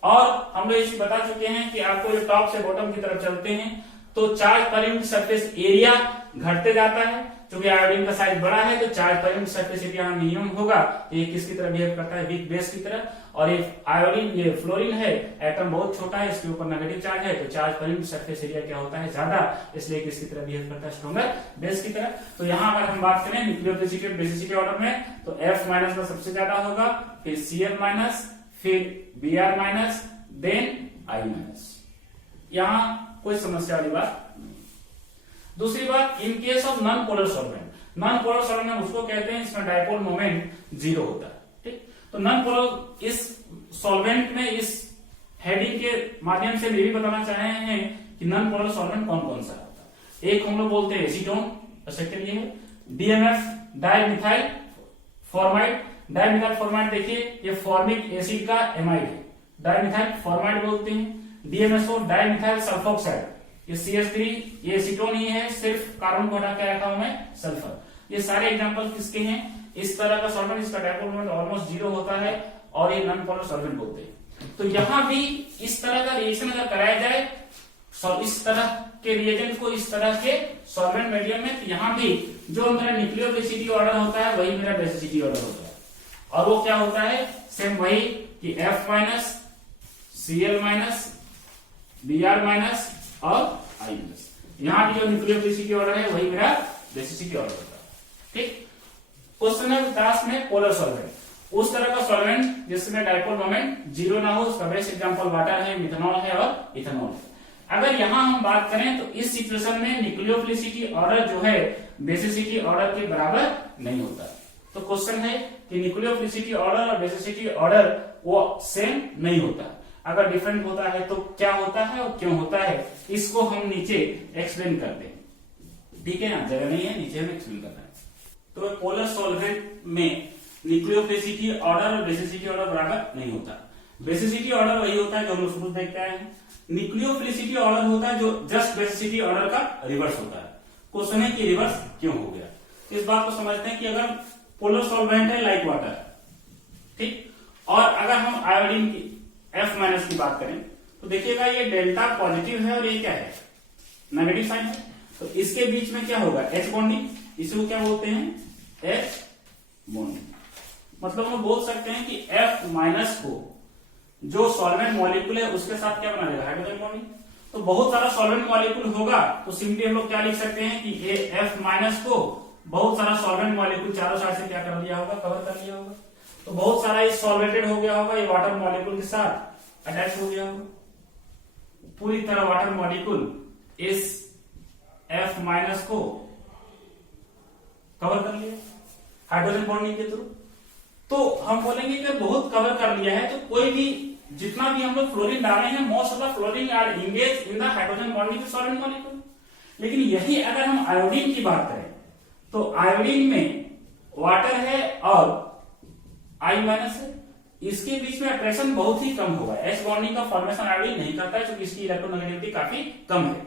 और हम लोग इसे बता चुके हैं कि आपको जो टॉप से बॉटम की तरफ चलते हैं तो charge per unit surface area घटते जाता है, क्योंकि आयोडीन का साइज बड़ा है तो charge per unit surface area minimum होगा, तो ये किसकी तरह बिहेव करता है, वीक बेस की तरह। और ये आयोडीन, ये फ्लोरीन है, एटम बहुत छोटा है, इसके ऊपर नेगेटिव चार्ज है, तो charge per unit surface area क्या होता है, ज्यादा, इसलिए किसकी तरह बिहेव करता है, स्ट्रॉन्गर बेस की तरह। तो यहाँ अगर हम बात करें न्यूक्लियोफिलिसिटी और बेसिसिटी ऑर्डर में, तो F माइनस का सबसे ज्यादा होगा, फिर Cl माइनस, फिर Br minus, then I minus. यहाँ कोई समस्या वाली बात नहीं। दूसरी बात, in case of non polar solvent, non polar solvent उसको कहते हैं इसमें डायपोल मोमेंट 0 होता है, ठीक। तो नॉन पोलर, इस सॉल्वेंट में इस हेडिंग के माध्यम से भी बताना चाहे हैं कि नॉन पोलर सॉल्वेंट कौन कौन सा होता है। एक हम लोग बोलते हैं एसीटोन, सेकंड ये है DMF, dimethyl formamide. Dimethyl formamide देखिए ये फॉर्मिक एसिड का एमाइड है, डाइमिथाइल फॉर्माइड बोलते हैं। DMSO, डाइमिथाइल सल्फोक्साइड, ये CH3, ये एसीटोन ही है, सिर्फ कार्बन को हटा के रखा हूं मैं सल्फर। ये सारे एग्जांपल किसके हैं, इस तरह का सॉल्वेंट, इसका डायपोल मोमेंट ऑलमोस्ट 0 होता है और ये नॉन पोलर सॉल्वेंट बोलते हैं। तो यहां भी इस तरह का रिएक्शन अगर कराया जाए, इस तरह के रिएजेंट को इस तरह के सॉल्वेंट मीडियम में, तो यहां भी जो मेरा न्यूक्लियोफिलिसिटी ऑर्डर होता है वही मेरा बेसिसिटी ऑर्डर होता है। और वो क्या होता है, सेम वही कि F minus, Cl minus, Br minus और I माइनस। यहाँ की जो न्यूक्लियोफिलिसिटी ऑर्डर है वही मेरा बेसिसिटी ऑर्डर होता है, ठीक। क्वेश्चन है क्लास में पोलर सॉल्वेंट, उस तरह का सॉल्वेंट जिसमें डायपोल मोमेंट 0 ना हो, उसका बेस्ट एग्जांपल वाटर है, मिथेनॉल है और इथेनॉल है। अगर यहां हम बात करें तो इस सिचुएशन में न्यूक्लियोफिलिसिटी ऑर्डर जो है बेसिसिटी ऑर्डर के बराबर नहीं होता। तो क्वेश्चन है कि न्यूक्लियोफिलिसिटी ऑर्डर और बेसिसिटी ऑर्डर वो सेम नहीं होता, अगर डिफरेंट होता है तो क्या होता है और क्यों होता है, इसको हम नीचे एक्सप्लेन करते हैं, ठीक है ना, जगह नहीं है, नीचे हम एक्सप्लेन करना है। तो पोलर सॉल्वेंट में न्यूक्लियोफिलिसिटी ऑर्डर और बेसिसिटी ऑर्डर बराबर नहीं होता। बेसिसिटी ऑर्डर वही होता है जो हम लोग शुरू देखते आए हैं, न्यूक्लियोफिलिसिटी ऑर्डर होता है जो जस्ट बेसिसिटी ऑर्डर का रिवर्स होता है। क्वेश्चन है कि रिवर्स क्यों हो गया, इस बात को समझते हैं कि अगर पोलर सॉल्वेंट है लाइक वाटर, ठीक, और अगर हम आयोडीन की F माइनस की बात करें तो देखिएगा ये डेल्टा पॉजिटिव है और ये क्या है, नेगेटिव साइन है, तो इसके बीच में क्या होगा, H बॉन्डिंग, इसको क्या बोलते हैं, H बॉन्डिंग। मतलब हम बोल सकते हैं कि F माइनस को जो सॉल्वेंट मॉलिक्यूल है उसके साथ क्या बना देगा, हाइड्रोजन बॉन्डिंग। तो बहुत सारा सॉल्वेंट मॉलिक्यूल होगा तो सिंपली हम लोग क्या लिख सकते हैं कि ये F माइनस को बहुत सारा सॉल्वेंट मॉलिक्यूल चारों साइड से क्या कर लिया होगा, कवर कर लिया होगा। तो बहुत सारा ये सॉल्वेटेड हो गया होगा, ये वाटर मॉलिक्यूल के साथ अटैच हो गया होगा, पूरी तरह वाटर मॉलिक्यूल इस F माइनस को कवर कर लिया हाइड्रोजन बॉन्डिंग के थ्रू। तो हम बोलेंगे कि बहुत कवर कर लिया है, तो कोई भी जितना भी हम लोग फ्लोरीन डाले हैं, most of the fluorine are engage in the hydrogen bonding with solvent molecule. लेकिन यही अगर हम आयोडीन की बात करें तो आयोडीन में वाटर है और I माइनस है, इसके बीच में अट्रैक्शन बहुत ही कम होगा, H बॉन्डिंग का फॉर्मेशन आयोडीन नहीं करता है क्योंकि इसकी इलेक्ट्रोनेगेटिविटी काफी कम है।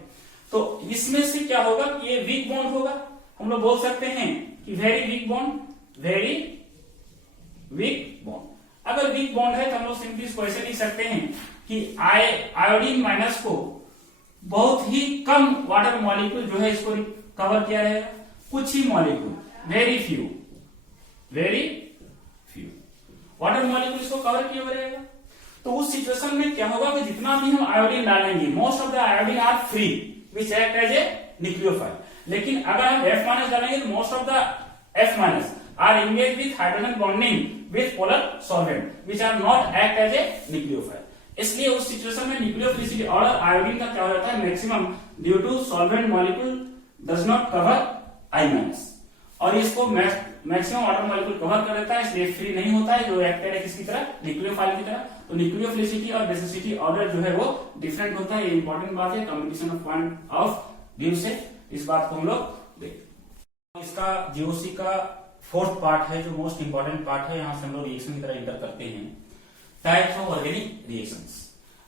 तो इसमें से क्या होगा कि ये वीक बॉन्ड होगा, हम लोग बोल सकते हैं कि very weak bond, very weak bond. अगर वीक बॉन्ड है तो हम लोग सिंपली इसको ऐसे लिख सकते हैं कि आयोडीन माइनस को बहुत ही कम वाटर मॉलिक्यूल जो है इसको कवर किया रहेगा, कुछ ही molecule, very few water molecule इसको कवर किया हुआ रहेगा। तो उस सिचुएशन में क्या होगा कि जितना भी हम आयोडीन डालेंगे, most of the iodine are free which act as a nucleophile. लेकिन अगर हम F माइनस डालेंगे तो most of the F minus are engage with hydrogen bonding with polar solvent which are not act as a nucleophile. इसलिए उस सिचुएशन में न्यूक्लियोफिलिसिटी ऑर्डर आयोडीन का क्या हो जाता है, maximum due to solvent molecule does not cover I minus, और इसको मैक्सिमम वाटर मॉलिक्यूल कवर कर देता है, इसलिए फ्री नहीं होता है, जो एक्ट है किसकी तरह, न्यूक्लियोफाइल की तरह। तो न्यूक्लियोफिलिसिटी और बेसिसिटी ऑर्डर जो है वो डिफरेंट होता है, ये इंपॉर्टेंट बात है, communication of point of view से इस बात को हम लोग देखते हैं। इसका जीओसी का फोर्थ पार्ट है जो मोस्ट इंपॉर्टेंट पार्ट है, यहां से हम लोग रिएक्शन की तरह इंटर करते हैं, टाइप्स ऑफ ऑर्गेनिक रिएक्शंस।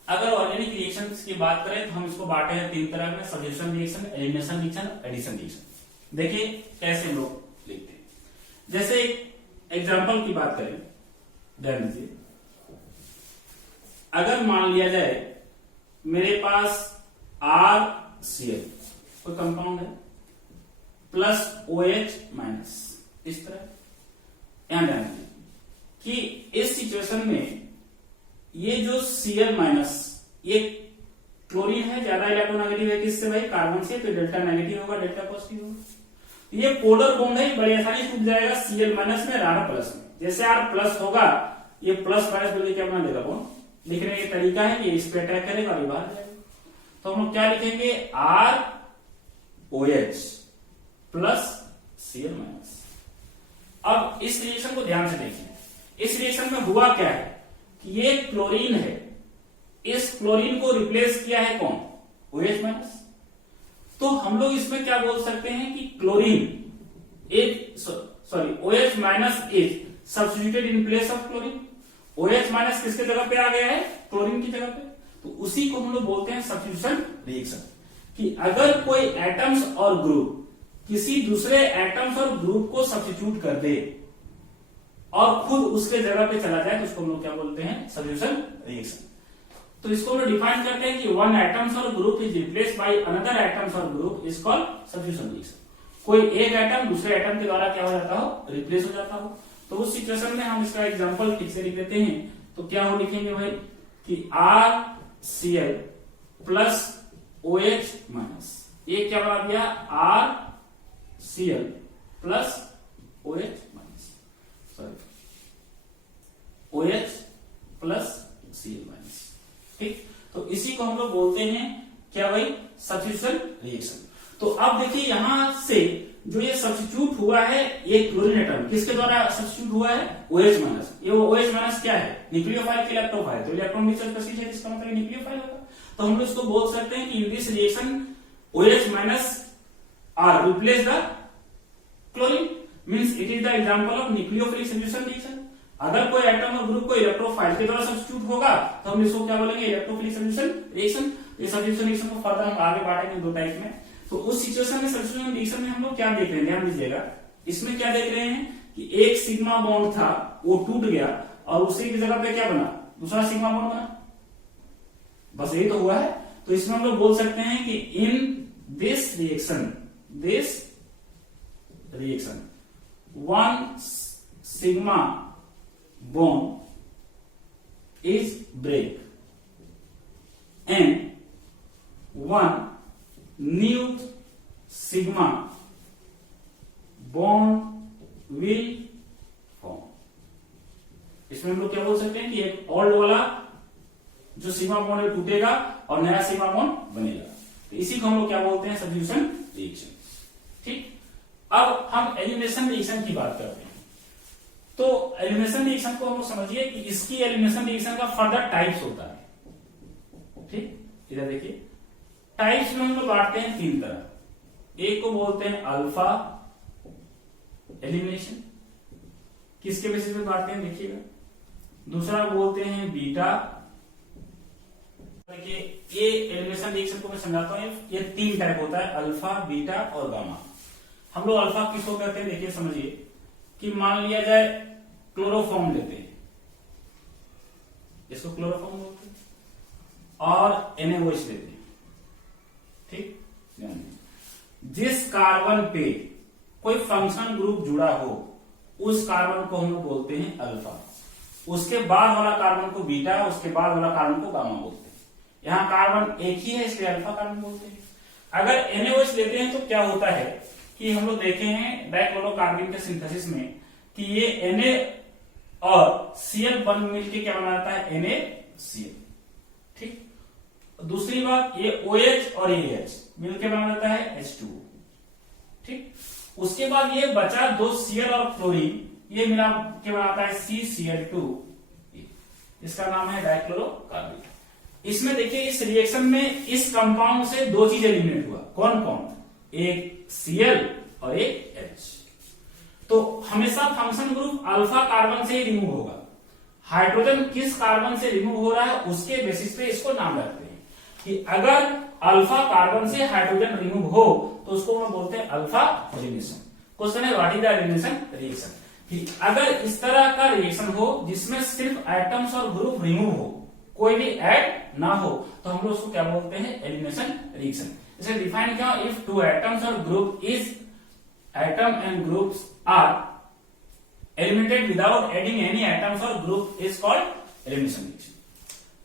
अगर ऑर्गेनिक रिएक्शंस की बात करें तो हम इसको बांटे हैं 3 तरह में, substitution reaction, elimination reaction, addition reaction. देखिए कैसे लोग लिखते हैं। जैसे एक एग्जांपल की बात करें, ध्यान दीजिए, अगर मान लिया जाए मेरे पास RCl कोई कंपाउंड है, प्लस OH माइनस, इस तरह। ध्यान देना कि इस सिचुएशन में ये जो Cl माइनस, ये क्लोरीन है, ज्यादा इलेक्ट्रोनेगेटिव है किससे भाई, कार्बन से, तो डेल्टा नेगेटिव होगा, डेल्टा पॉजिटिव होगा। ये पोलर बॉन्ड है, बड़ी आसानी से टूट जाएगा Cl माइनस में, R प्लस में। जैसे R प्लस होगा, ये प्लस माइनस बोलिए क्या बना देगा बॉन्ड। लिखने का तरीका है कि इस पे अटैक करेगा और बाहर जाएगा। तो हम लोग क्या लिखेंगे, ROH प्लस Cl माइनस। अब इस रिएक्शन को ध्यान से देखिए। इस रिएक्शन में हुआ क्या है कि ये क्लोरीन है, इस क्लोरीन को रिप्लेस किया है कौन, OH माइनस। तो हम लोग इसमें क्या बोल सकते हैं कि chlorine OH minus is substituted in place of chlorine. OH minus किसके जगह पे आ गया है, क्लोरीन की जगह पे। तो उसी को हम लोग बोलते हैं सब्स्टिट्यूशन रिएक्शन। कि अगर कोई एटम्स और ग्रुप किसी दूसरे एटम्स और ग्रुप को सब्स्टिट्यूट कर दे और खुद उसके जगह पे चला जाए, तो उसको हम लोग क्या बोलते हैं, सब्स्टिट्यूशन रिएक्शन। तो इसको हम लोग डिफाइन करते हैं कि one atoms or group is replaced by another atoms or group is called substitution reaction. कोई एक एटम दूसरे एटम के द्वारा क्या हो जाता हो, रिप्लेस हो जाता हो। तो उस सिचुएशन में हम इसका एग्जांपल ठीक से लिख देते हैं। तो क्या हो लिखेंगे भाई कि RCl प्लस OH माइनस, ये क्या बना दिया, RCl plus OH minus, sorry OH plus Cl minus. ठीक, तो इसी को हम लोग बोलते हैं क्या भाई, सब्स्टिट्यूशन रिएक्शन। तो अब देखिए यहां से जो ये सब्स्टिट्यूट हुआ है, ये क्लोरीन एटम किसके द्वारा सब्स्टिट्यूट हुआ है, OH माइनस। ये OH माइनस क्या है, न्यूक्लियोफाइल की इलेक्ट्रोफाइल, तो इलेक्ट्रॉन डिस्चार्ज स्पीशीज है, इसका मतलब न्यूक्लियोफाइल होगा। तो हम लोग इसको बोल सकते हैं कि in this reaction OH minus are replace the chlorine, means it is the example of nucleophilic substitution reaction. अगर कोई एटम और ग्रुप को इलेक्ट्रोफाइल के द्वारा सब्स्टिट्यूट होगा तो हम इसको क्या बोलेंगे, इलेक्ट्रोफिलिक सब्स्टिट्यूशन रिएक्शन। इस सब्स्टिट्यूशन रिएक्शन को फर्दर हम आगे बांटेंगे दो टाइप में। तो उस सिचुएशन में सब्स्टिट्यूशन रिएक्शन में हम लोग क्या देख रहे हैं, ध्यान दीजिएगा। इसमें क्या देख रहे हैं कि एक सिग्मा बॉन्ड था, वो टूट गया और उसी की जगह पे क्या बना, दूसरा सिग्मा बॉन्ड बना, बस यही तो हुआ है। तो इसमें हम लोग बोल सकते हैं कि in this reaction one sigma bond is break and one new sigma bond will form। इसमें हम लोग क्या बोल सकते हैं कि एक ओल्ड वाला जो सिग्मा बॉन्ड टूटेगा और नया सिग्मा बॉन्ड बनेगा। तो इसी को हम लोग क्या बोलते हैं, सब्स्टिट्यूशन रिएक्शन। ठीक, अब हम एलिमिनेशन रिएक्शन की बात करते हैं। तो एलिमिनेशन रिएक्शन को हम लोग समझिए कि इसकी एलिमिनेशन रिएक्शन का फर्दर टाइप्स होता है। ठीक, इधर देखिए, टाइप्स में हम लोग बांटते हैं तीन तरह। एक को बोलते हैं अल्फा एलिमिनेशन, किसके बेसिस पे बांटते हैं देखिएगा। दूसरा बोलते हैं बीटा। देखिए ये एलिमिनेशन रिएक्शन को मैं समझाता हूं, ये तीन टाइप होता है, अल्फा, बीटा और गामा। हम लोग अल्फा किसको कहते हैं, देखिए समझिए कि मान लिया जाए क्लोरोफॉर्म लेते हैं, इसको क्लोरोफॉर्म बोलते हैं, और NaOH लेते हैं। ठीक, जिस कार्बन पे कोई फंक्शन ग्रुप जुड़ा हो उस कार्बन को हम लोग बोलते हैं अल्फा, उसके बाद वाला कार्बन को बीटा, उसके बाद वाला कार्बन को गामा बोलते हैं। यहां कार्बन एक ही है इसलिए अल्फा कार्बन बोलते हैं। अगर NaOH लेते हैं तो क्या होता है कि हम लोग देखे हैं डाइक्लोरोकार्बन के सिंथेसिस में कि ये Na और Cl बन मिलके क्या बनाता है, NaCl। ठीक, दूसरी बात ये OH और AH मिलके बना देता है H2O। ठीक, उसके बाद ये बचा दो Cl और क्लोरीन, ये मिला के बनाता है CCl2, इसका नाम है डाइक्लोरोकार्बन। इसमें देखिए इस रिएक्शन में इस कंपाउंड से दो चीजें एलिमिनेट हुआ, कौन कौन, एक Cl और एक H। तो हमेशा फंक्शन ग्रुप अल्फा कार्बन से ही रिमूव होगा। हाइड्रोजन किस कार्बन से रिमूव हो रहा है उसके बेसिस पे इसको नाम रखते हैं कि अगर अल्फा कार्बन से हाइड्रोजन रिमूव हो तो उसको हम बोलते हैं अल्फा एलिमिनेशन। क्वेश्चन है what is the elimination reaction, कि अगर इस तरह का रिएक्शन हो जिसमें सिर्फ एटम्स और ग्रुप रिमूव हो, कोई भी ऐड ना हो, तो हम लोग उसको क्या बोलते हैं, एलिमिनेशन रिएक्शन। इसे डिफाइन किया, if two atoms or group is atom and groups are eliminated without adding any atoms or group is called elimination reaction.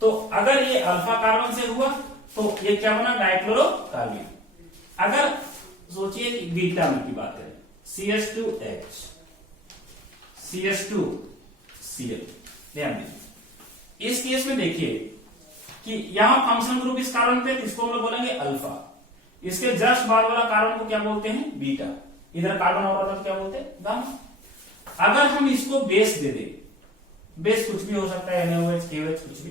तो अगर ये अल्फा कार्बन से हुआ तो ये क्या बना, डाइक्लोरोकार्बन। अगर सोचिए कि बीटा में की बात करें, CH2H CH2Cl, ध्यान दीजिए इस केस में देखिए कि यहां फंक्शन ग्रुप इस कार्बन पे, इसको हम लोग बोलेंगे अल्फा, इसके जस्ट बाद वाला कार्बन को क्या बोलते हैं, बीटा, इधर कार्बन और तो क्या बोलते हैं, गामा। अगर हम इसको बेस दे दें, बेस कुछ भी हो सकता है, NaOH KOH कुछ भी,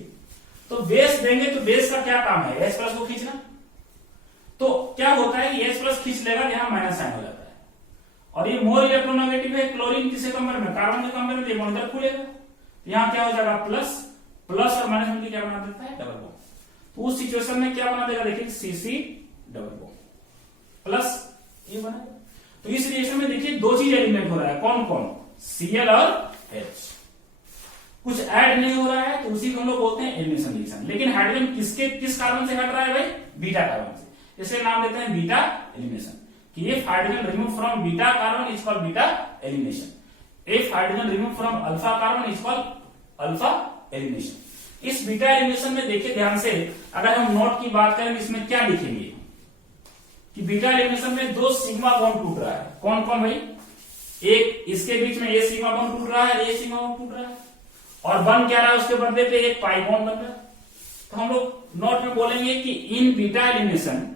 तो बेस देंगे तो बेस का क्या काम है, H प्लस को खींचना। तो क्या होता है, H प्लस खींच लेगा, यहां माइनस साइन हो जाता है, और ये मोर इलेक्ट्रोनेगेटिव है, क्लोरीन किसे कंपेयर में, कार्बन के कंपेयर में, ये इधर खुलेगा, यहां क्या हो जाएगा, प्लस प्लस और माइनस मिलकर क्या बना देता है, डबल बॉन्ड। तो उस सिचुएशन में क्या बना देगा, देखिए CC डबल बॉन्ड प्लस ये बना। तो इस रिएक्शन में देखिए दो चीज एलिमिनेट हो रहा है, कौन कौन, Cl और H, कुछ ऐड नहीं हो रहा है, तो उसी को हम लोग बोलते हैं एलिमिनेशन रिएक्शन। लेकिन हाइड्रोजन किस कार्बन से हट रहा है भाई, बीटा कार्बन से, इसलिए नाम देते हैं बीटा एलिमिनेशन, कि if hydrogen removed from beta carbon is called beta elimination, if hydrogen removed from alpha carbon is called alpha elimination। इस बीटा एलिमिनेशन में देखिए ध्यान से, अगर हम नोट की बात करें इसमें क्या लिखेंगे कि बीटा एलिमिनेशन में दो सिग्मा बॉन्ड टूट रहा है, कौन कौन भाई, एक इसके बीच में ये सिग्मा बॉन्ड टूट रहा है, ये सिग्मा बॉन्ड टूट रहा है, और बन क्या रहा है उसके बदले पे एक पाई बॉन्ड बन रहा है। तो हम लोग नोट में बोलेंगे कि in beta elimination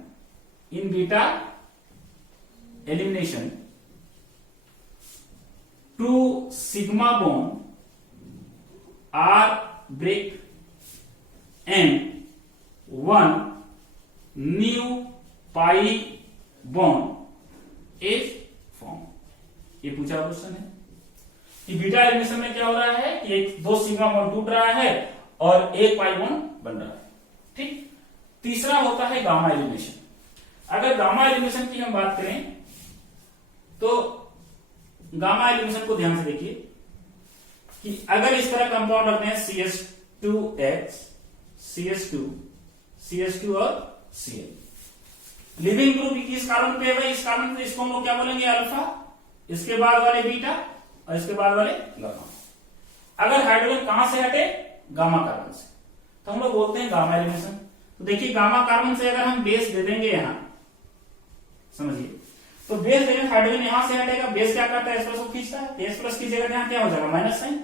two sigma bond are break and one new pi bond is formed। ये पूछा क्वेश्चन है कि बीटा एलिमिनेशन में क्या हो रहा है कि एक दो सिग्मा बॉन्ड टूट रहा है और एक पाई बॉन्ड बन रहा है, ठीक। तीसरा होता है गामा एलिमिनेशन। अगर गामा एलिमिनेशन की हम बात करें तो गामा एलिमिनेशन को ध्यान से देखिए कि अगर इस तरह कंपाउंड रखते हैं CH2H CH2 और Cl, लिविंग ग्रुप किस कार्बन पे है, इस कार्बन पे, इसको हम लोग क्या बोलेंगे, अल्फा, इसके बाद वाले बीटा और इसके बाद वाले गामा। अगर हाइड्रोजन कहां से हटे, गामा कार्बन से, तो हम लोग बोलते हैं गामा एलिमिनेशन। तो देखिए गामा कार्बन से अगर हम बेस दे देंगे, यहां समझिए, तो बेस देंगे, हाइड्रोजन यहां से हटेगा, बेस क्या करता है, H प्लस को खींचता है, H प्लस की जगह यहां क्या हो जाएगा, माइनस साइन,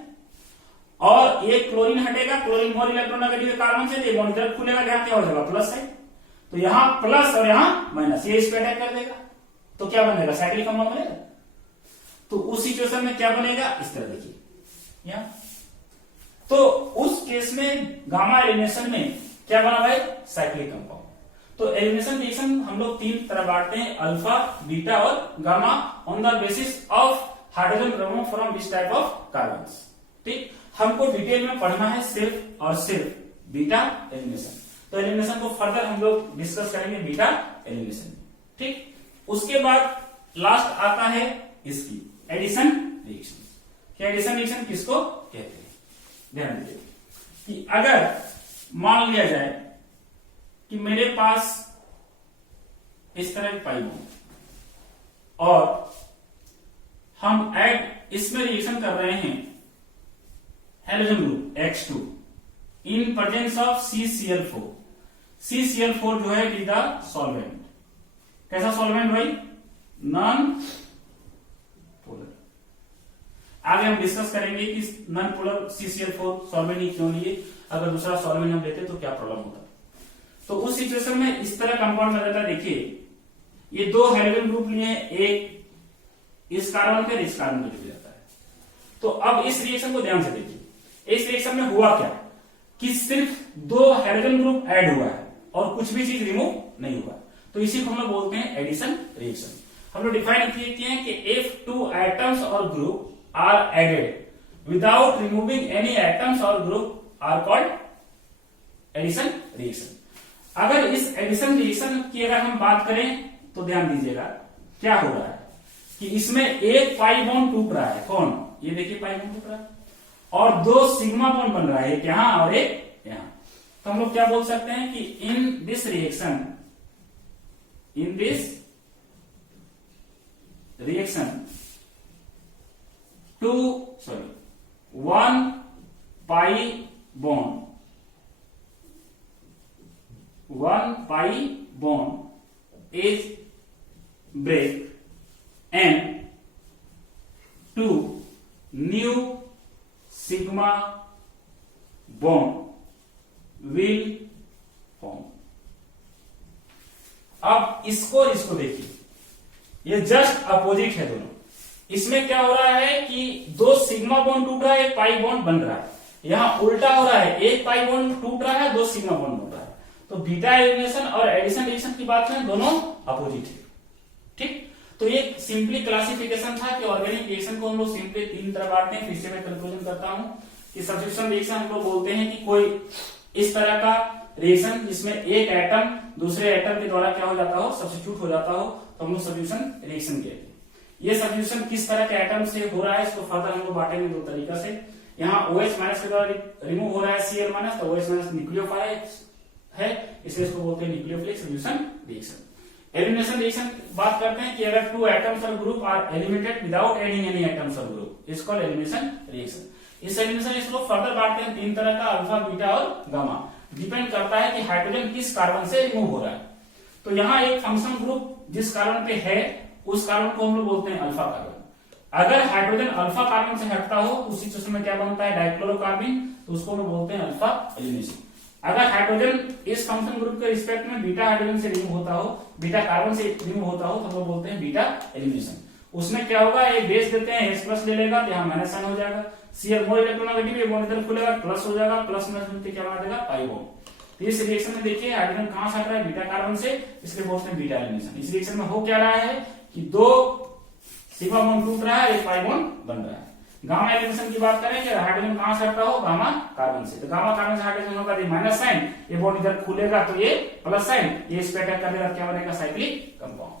और एक क्लोरीन हटेगा, क्लोरीन मोर इलेक्ट्रोनेगेटिव कार्बन से, ये बॉन्ड इधर खुलेगा, यहां क्या हो जाएगा, प्लस साइन, तो यहां प्लस और यहां माइनस, ये इस पे अटैक कर देगा, तो क्या बनेगा, साइक्लिक कंपाउंड बनेगा। तो उस सिचुएशन में क्या बनेगा, इस तरह देखिए यहां, तो उस केस में गामा एलिमिनेशन में क्या बना भाई, साइक्लिक कंपाउंड। तो एलिमिनेशन रिएक्शन हम लोग तीन तरह बांटते हैं, अल्फा, बीटा और gamma, on the basis of hydrogen remove from this type of carbons, ठीक। हमको डिटेल में पढ़ना है सिर्फ और सिर्फ बीटा एलिमिनेशन। तो एलिमिनेशन को फर्दर हम लोग डिस्कस करेंगे बीटा एलिमिनेशन, ठीक। उसके बाद लास्ट आता है इसकी एडिशन रिएक्शन। एडिशन रिएक्शन किसको कहते हैं, ध्यान दीजिए कि अगर मान लिया जाए कि मेरे पास इस तरह एक पाई बॉन्ड और हम ऐड इसमें रिएक्शन कर रहे हैं halogen group H2 in presence of CCl4। CCl4 जो है इट इज द सॉल्वेंट। कैसा सॉल्वेंट भाई, नॉन पोलर। आगे हम डिस्कस करेंगे कि नॉन पोलर CCl4 सॉल्वेंट ही क्यों लिए, अगर दूसरा सॉल्वेंट हम लेते तो क्या प्रॉब्लम होता। तो उस सिचुएशन में इस तरह कंपाउंड बन जाता है। देखिए ये दो हाइड्रोजन ग्रुप लिए, एक इस कार्बन पे इस कार्बन पे जाता है। तो अब इस रिएक्शन को ध्यान से देखिए, इस रिएक्शन में हुआ क्या कि सिर्फ दो हाइड्रोजन ग्रुप ऐड हुआ है और कुछ भी चीज रिमूव नहीं हुआ। तो इसी को हम लोग बोलते हैं एडिशन रिएक्शन। हम लोग डिफाइन किए हैं कि if two atoms or group are added without removing any atoms or group are called addition reaction. अगर इस एडिशन रिएक्शन की अगर हम बात करें तो ध्यान दीजिएगा क्या हो रहा है कि इसमें एक पाई बॉन्ड टूट रहा है, कौन, ये देखिए पाई बॉन्ड टूट रहा है, और दो सिग्मा बॉन्ड बन रहा है, एक यहां और एक यहां। तो हम लोग क्या बोल सकते हैं कि in this reaction two 1 pi bond 1 pi bond is break and 2 new sigma bond will form। अब इसको देखिए, ये जस्ट अपोजिट है दोनों। इसमें क्या हो रहा है कि 2 सिग्मा बॉन्ड टूट रहा है, 1 पाई बॉन्ड बन रहा है। यहां उल्टा हो रहा है, 1 पाई बॉन्ड टूट रहा है, 2 सिग्मा बॉन्ड बन रहा है। तो बीटा एलिमिनेशन और एडिशन रिएक्शन की बात करें, दोनों अपोजिट है। ठीक, तो ये सिंपली क्लासिफिकेशन था कि ऑर्गेनिक रिएक्शन को हम लोग सिंपली 3 तरह बांटते हैं। फिर से मैं कंक्लूजन करता हूं कि सब्स्टिट्यूशन रिएक्शन हम लोग बोलते हैं कि कोई इस तरह का रिएक्शन जिसमें एक एटम दूसरे एटम के द्वारा क्या हो जाता हो, सब्स्टिट्यूट हो जाता हो, तो हम लोग सब्स्टिट्यूशन रिएक्शन कहते हैं। ये सब्स्टिट्यूशन किस तरह के एटम से हो रहा है, इसको फर्दर हम लोग बांटेंगे 2 तरीका से। यहाँ OH माइनस के द्वारा रिमूव हो रहा है Cl माइनस, तो OH माइनस न्यूक्लियोफाइल है, इसलिए इसको बोलते हैं nucleophilic substitution reaction. Elimination reaction बात करते हैं कि अगर 2 atoms or group are eliminated without adding any atoms or group, it's called elimination reaction. इस एलिमिनेशन इसको फर्दर बांटते हैं 3 तरह का, अल्फा, बीटा और गामा। डिपेंड करता है कि हाइड्रोजन किस कार्बन से रिमूव हो रहा है। तो यहाँ एक फंक्शन ग्रुप जिस कार्बन पे है, उस कार्बन को हम लोग बोलते हैं अल्फा कार्बन। अगर हाइड्रोजन अल्फा कार्बन से हटता हो तो उस सिचुएशन में क्या बनता है, डाइक्लोरोकार्बन, तो उसको हम बोलते हैं अल्फा एलिमिनेशन। अगर हाइड्रोजन इस फंक्शन ग्रुप के रिस्पेक्ट में बीटा हाइड्रोजन से रिमूव होता हो, बीटा कार्बन से रिमूव होता हो, तो हम लोग बोलते हैं बीटा एलिमिनेशन। उसमें क्या होगा, ये बेस देते हैं, H प्लस ले लेगा तो यहाँ माइनस साइन हो जाएगा। Cl मोर इलेक्ट्रोनेगेटिव, ये बॉन्ड इधर खुलेगा, प्लस हो जाएगा, प्लस माइनस मिलकर क्या बना देगा, पाई बॉन्ड। तो इस रिएक्शन में देखिए हाइड्रोजन कहां से हट रहा है, बीटा कार्बन से, इसलिए बोलते हैं बीटा एलिमिनेशन। इस रिएक्शन में हो क्या रहा है कि 2 सिग्मा बॉन्ड टूट रहा है, 1 पाई बॉन्ड बन रहा है। गामा एलिमिनेशन की बात करें कि हाइड्रोजन कहां से हटता हो, गामा कार्बन से, तो गामा कार्बन से हाइड्रोजन होगा माइनस साइन, ये बॉन्ड इधर खुलेगा तो ये प्लस साइन, ये इस पे अटैक करेगा, क्या बनेगा, साइक्लिक कंपाउंड।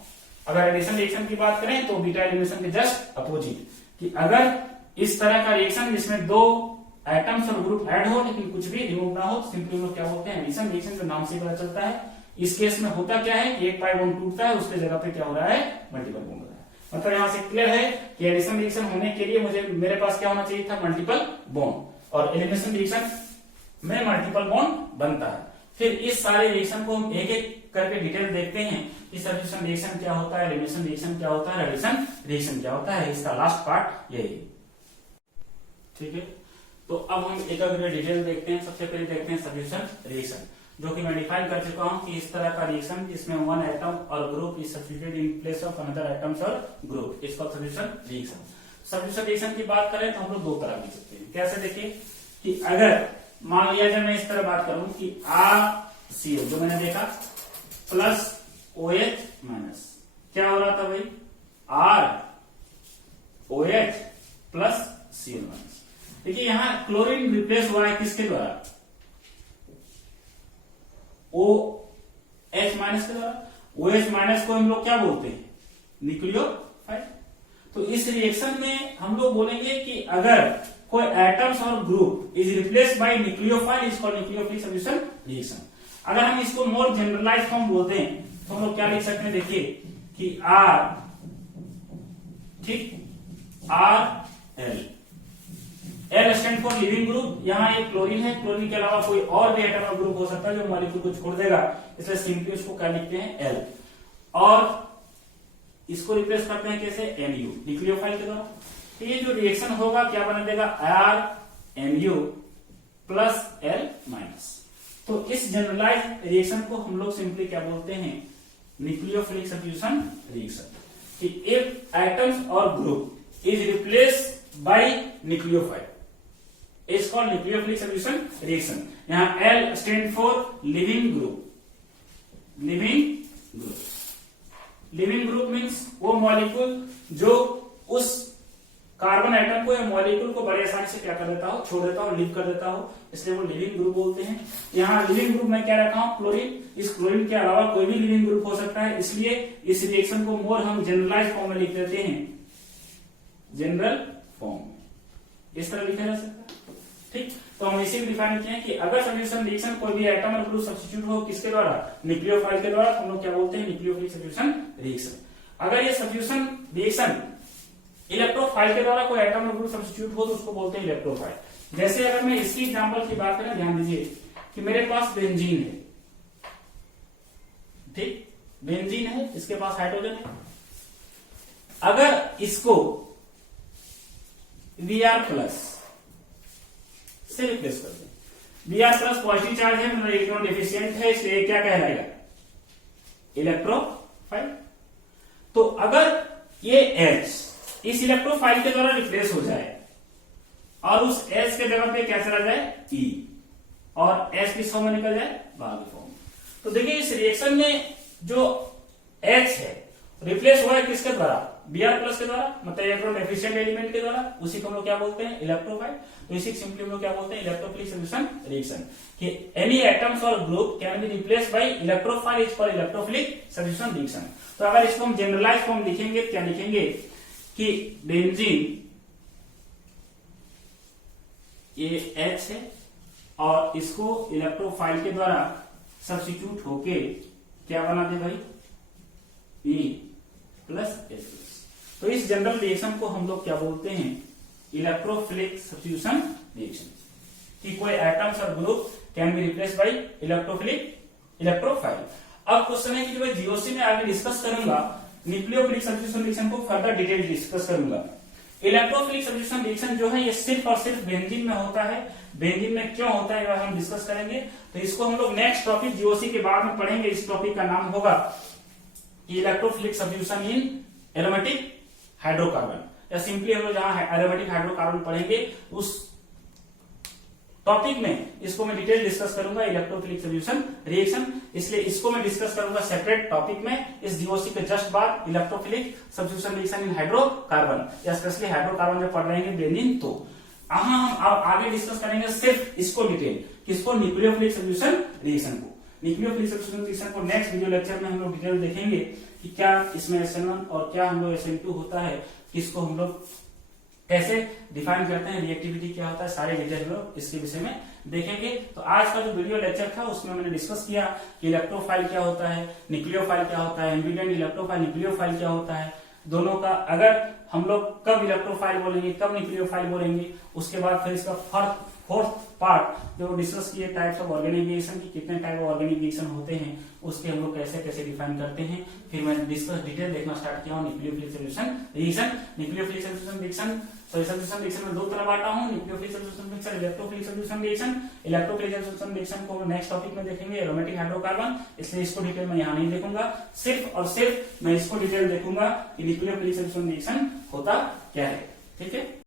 अगर एडिशन रिएक्शन की बात करें तो बीटा एलिमिनेशन के जस्ट अपोजिट, कि अगर इस तरह का रिएक्शन जिसमें 2 एटम्स और ग्रुप ऐड हो लेकिन कुछ भी रिमूव ना हो, सिंपली लोग क्या बोलते हैं, एडिशन रिएक्शन के नाम से पता चलता है। इस केस में होता क्या है कि 1 पाई बॉन्ड टूटता है, उसके जगह पे क्या हो रहा है, मल्टीपल बॉन्ड हो रहा है। मतलब यहां से क्लियर है कि एडिशन रिएक्शन होने के लिए मेरे पास क्या होना चाहिए था, मल्टीपल बॉन्ड, और एलिमिनेशन रिएक्शन में मल्टीपल बॉन्ड बनता है। फिर इस सारे रिएक्शन को हम एक एक करके डिटेल देखते हैं कि सब्स्टिट्यूशन रिएक्शन क्या होता है, एलिमिनेशन रिएक्शन क्या होता है, एडिशन रिएक्शन क्या होता है। इसका लास्ट पार्ट यही, ठीक है। तो अब हम एक एक डिटेल देखते हैं। सबसे पहले देखते हैं सब्स्टिट्यूशन रिएक्शन, जो कि मैं डिफाइन कर चुका हूं कि इस तरह का रिएक्शन जिसमें 1 एटम और group is substituted in place of another atoms or group, इसका सब्स्टिट्यूशन रिएक्शन। सब्स्टिट्यूशन रिएक्शन की बात करें तो हम लोग 2 तरह लिख सकते हैं। कैसे देखिए कि अगर मान लिया जाए मैं इस तरह बात करूं कि RCl जो मैंने देखा प्लस OH माइनस, क्या हो रहा था भाई, ROH प्लस Cl माइनस। देखिए यहां क्लोरीन रिप्लेस हुआ है किसके द्वारा, OH माइनस के द्वारा। OH माइनस को हम लोग क्या बोलते हैं, न्यूक्लियोफाइल। तो इस रिएक्शन में हम लोग बोलेंगे कि अगर कोई atoms or group is replace by nucleophile, is called nucleophilic substitution reaction. अगर हम इसको मोर जनरलाइज फॉर्म बोलते हैं तो हम लोग क्या लिख सकते हैं, देखिए कि R, ठीक, RL, L stand for leaving group. यहाँ एक क्लोरीन है, क्लोरीन के अलावा कोई और भी एटम और ग्रुप हो सकता है जो मॉलिक्यूल को छोड़ देगा, इसलिए सिंपली उसको क्या लिखते हैं, L। और इसको रिप्लेस करते हैं कैसे, NU, न्यूक्लियोफाइल के द्वारा। तो ये जो रिएक्शन होगा क्या बना देगा, RNU प्लस L माइनस। तो इस जनरलाइज रिएक्शन को हम लोग सिंपली क्या बोलते हैं, न्यूक्लियोफिलिक सब्स्टिट्यूशन रिएक्शन। कि if atoms or group is replaced bye nucleophile, it's called nucleophilic substitution reaction. यहां L stand for leaving group, leaving group. Leaving group means वो मॉलिक्यूल जो उस कार्बन एटम को या मॉलिक्यूल को बड़े आसानी से क्या कर देता हो, छोड़ देता हो, लीव कर देता हो, इसलिए वो लिविंग ग्रुप बोलते हैं। यहाँ लिविंग ग्रुप में क्या रखा हूं, क्लोरीन। इस क्लोरीन के अलावा कोई भी लिविंग ग्रुप हो सकता है, इसलिए इस रिएक्शन को मोर हम जनरलाइज फॉर्म में लिख देते हैं, जनरल फॉर्म, इस तरह लिखा जा सकता है, ठीक। तो हम इसी को डिफाइन किए हैं कि अगर सब्स्टिट्यूशन रिएक्शन कोई भी एटम और ग्रुप सब्स्टिट्यूट हो किसके द्वारा, न्यूक्लियोफाइल के द्वारा, हम लोग क्या बोलते हैं, न्यूक्लियोफिलिक सब्स्टिट्यूशन रिएक्शन। अगर ये सब्स्टिट्यूशन रिएक्शन इलेक्ट्रोफाइल के द्वारा कोई एटम और ग्रुप सब्स्टिट्यूट हो तो उसको बोलते हैं इलेक्ट्रोफाइल। जैसे अगर मैं इसकी एग्जांपल की बात करें, ध्यान दीजिए कि मेरे पास बेंजीन है, ठीक, बेंजीन है, इसके पास हाइड्रोजन है। अगर इसको Br+ से रिप्लेस कर दें, Br+ पॉजिटिव चार्ज है, मतलब इलेक्ट्रॉन डेफिशिएंट है, इसलिए क्या कहलाएगा, इलेक्ट्रोफाइल। तो अगर ये H इस इलेक्ट्रोफाइल के द्वारा रिप्लेस हो जाए और उस H के जगह पे क्या चला जाए, E, और H किस फॉर्म में निकल जाए, बाहर की फॉर्म। तो देखिए इस रिएक्शन में जो H है रिप्लेस हुआ है किसके द्वारा, Br+ के द्वारा, मतलब इलेक्ट्रॉन डेफिशिएंट एलिमेंट के द्वारा, उसी को हम लोग क्या बोलते हैं, इलेक्ट्रोफाइल। तो इसी सिंपली हम लोग क्या बोलते हैं, इलेक्ट्रोफिलिक सब्स्टिट्यूशन रिएक्शन, कि any atoms or group can be replaced by electrophile is called electrophilic substitution reaction. तो अगर इसको हम जनरलाइज फॉर्म लिखेंगे, क्या लिखेंगे कि बेंजीन ये H है और इसको इलेक्ट्रोफाइल के द्वारा सब्स्टिट्यूट होके क्या बना दे भाई, E+H+। तो इस जनरल रिएक्शन को हम लोग क्या बोलते हैं, इलेक्ट्रोफिलिक सब्स्टिट्यूशन रिएक्शन, कि कोई atoms or group can be replaced by electrophile. अब क्वेश्चन है कि जो मैं जीओसी में आगे डिस्कस करूंगा, न्यूक्लियोफिलिक सब्स्टिट्यूशन रिएक्शन को फर्दर डिटेल डिस्कस करूंगा। इलेक्ट्रोफिलिक सब्स्टिट्यूशन रिएक्शन जो है ये सिर्फ और सिर्फ बेंजीन में होता है। बेंजीन में क्यों होता है वह हम डिस्कस करेंगे। तो इसको हम लोग नेक्स्ट टॉपिक जीओसी के बाद में पढ़ेंगे। इस टॉपिक का नाम होगा इलेक्ट्रोफिलिक सब्स्टिट्यूशन इन एरोमेटिक हाइड्रोकार्बन, या सिंपली हम लोग जहां एरोमेटिक हाइड्रोकार्बन पढ़ेंगे उस टॉपिक में इसको मैं डिटेल डिस्कस करूंगा, इलेक्ट्रोफिलिक सब्स्टिट्यूशन रिएक्शन। इसलिए इसको मैं डिस्कस करूंगा सेपरेट टॉपिक में इस जीओसी के जस्ट बाद। Electrophilic substitution reaction in hydrocarbon, या स्पेशली हाइड्रोकार्बन में पढ़ रहे हैं बेंजीन, तो हम आगे डिस्कस करेंगे सिर्फ इसको डिटेल, किसको, न्यूक्लियोफिलिक सब्स्टिट्यूशन रिएक्शन को। न्यूक्लियोफिलिक सब्स्टिट्यूशन रिएक्शन को नेक्स्ट वीडियो लेक्चर में हम लोग डिटेल देखेंगे कि क्या इसमें SN1 और क्या हम लोग SN2 होता है, किसको हम लोग कैसे डिफाइन करते हैं, रिएक्टिविटी क्या होता है, सारे डिटेल हम लोग इसके विषय में देखेंगे। तो आज का जो वीडियो लेक्चर था उसमें मैंने डिस्कस किया कि इलेक्ट्रोफाइल क्या होता है, न्यूक्लियोफाइल क्या होता है, एम्बिडेंट इलेक्ट्रोफाइल न्यूक्लियोफाइल क्या होता है, दोनों का अगर हम लोग कब इलेक्ट्रोफाइल बोलेंगे, कब न्यूक्लियोफाइल बोलेंगे। उसके बाद फिर इसका फोर्थ पार्ट जो डिस्कस किए टाइप्स ऑफ ऑर्गेनिक रिएक्शन की, कितने टाइप ऑफ ऑर्गेनिक रिएक्शन होते हैं, उसके हम लोग कैसे कैसे डिफाइन करते हैं। फिर मैं डिस्कस डिटेल देखना स्टार्ट किया हूँ nucleophilic substitution reaction. Nucleophilic substitution reaction substitution reaction में दो तरह बांटा हूँ, nucleophilic substitution reaction, electrophilic substitution reaction. Electrophilic substitution reaction को नेक्स्ट टॉपिक में देखेंगे, एरोमेटिक हाइड्रोकार्बन, इसलिए इसको डिटेल में यहाँ नहीं देखूंगा। सिर्फ और सिर्फ मैं इसको डिटेल देखूंगा कि न्यूक्लियोफिलिक सब्स्टिट्यूशन रिएक्शन होता क्या है, ठीक है।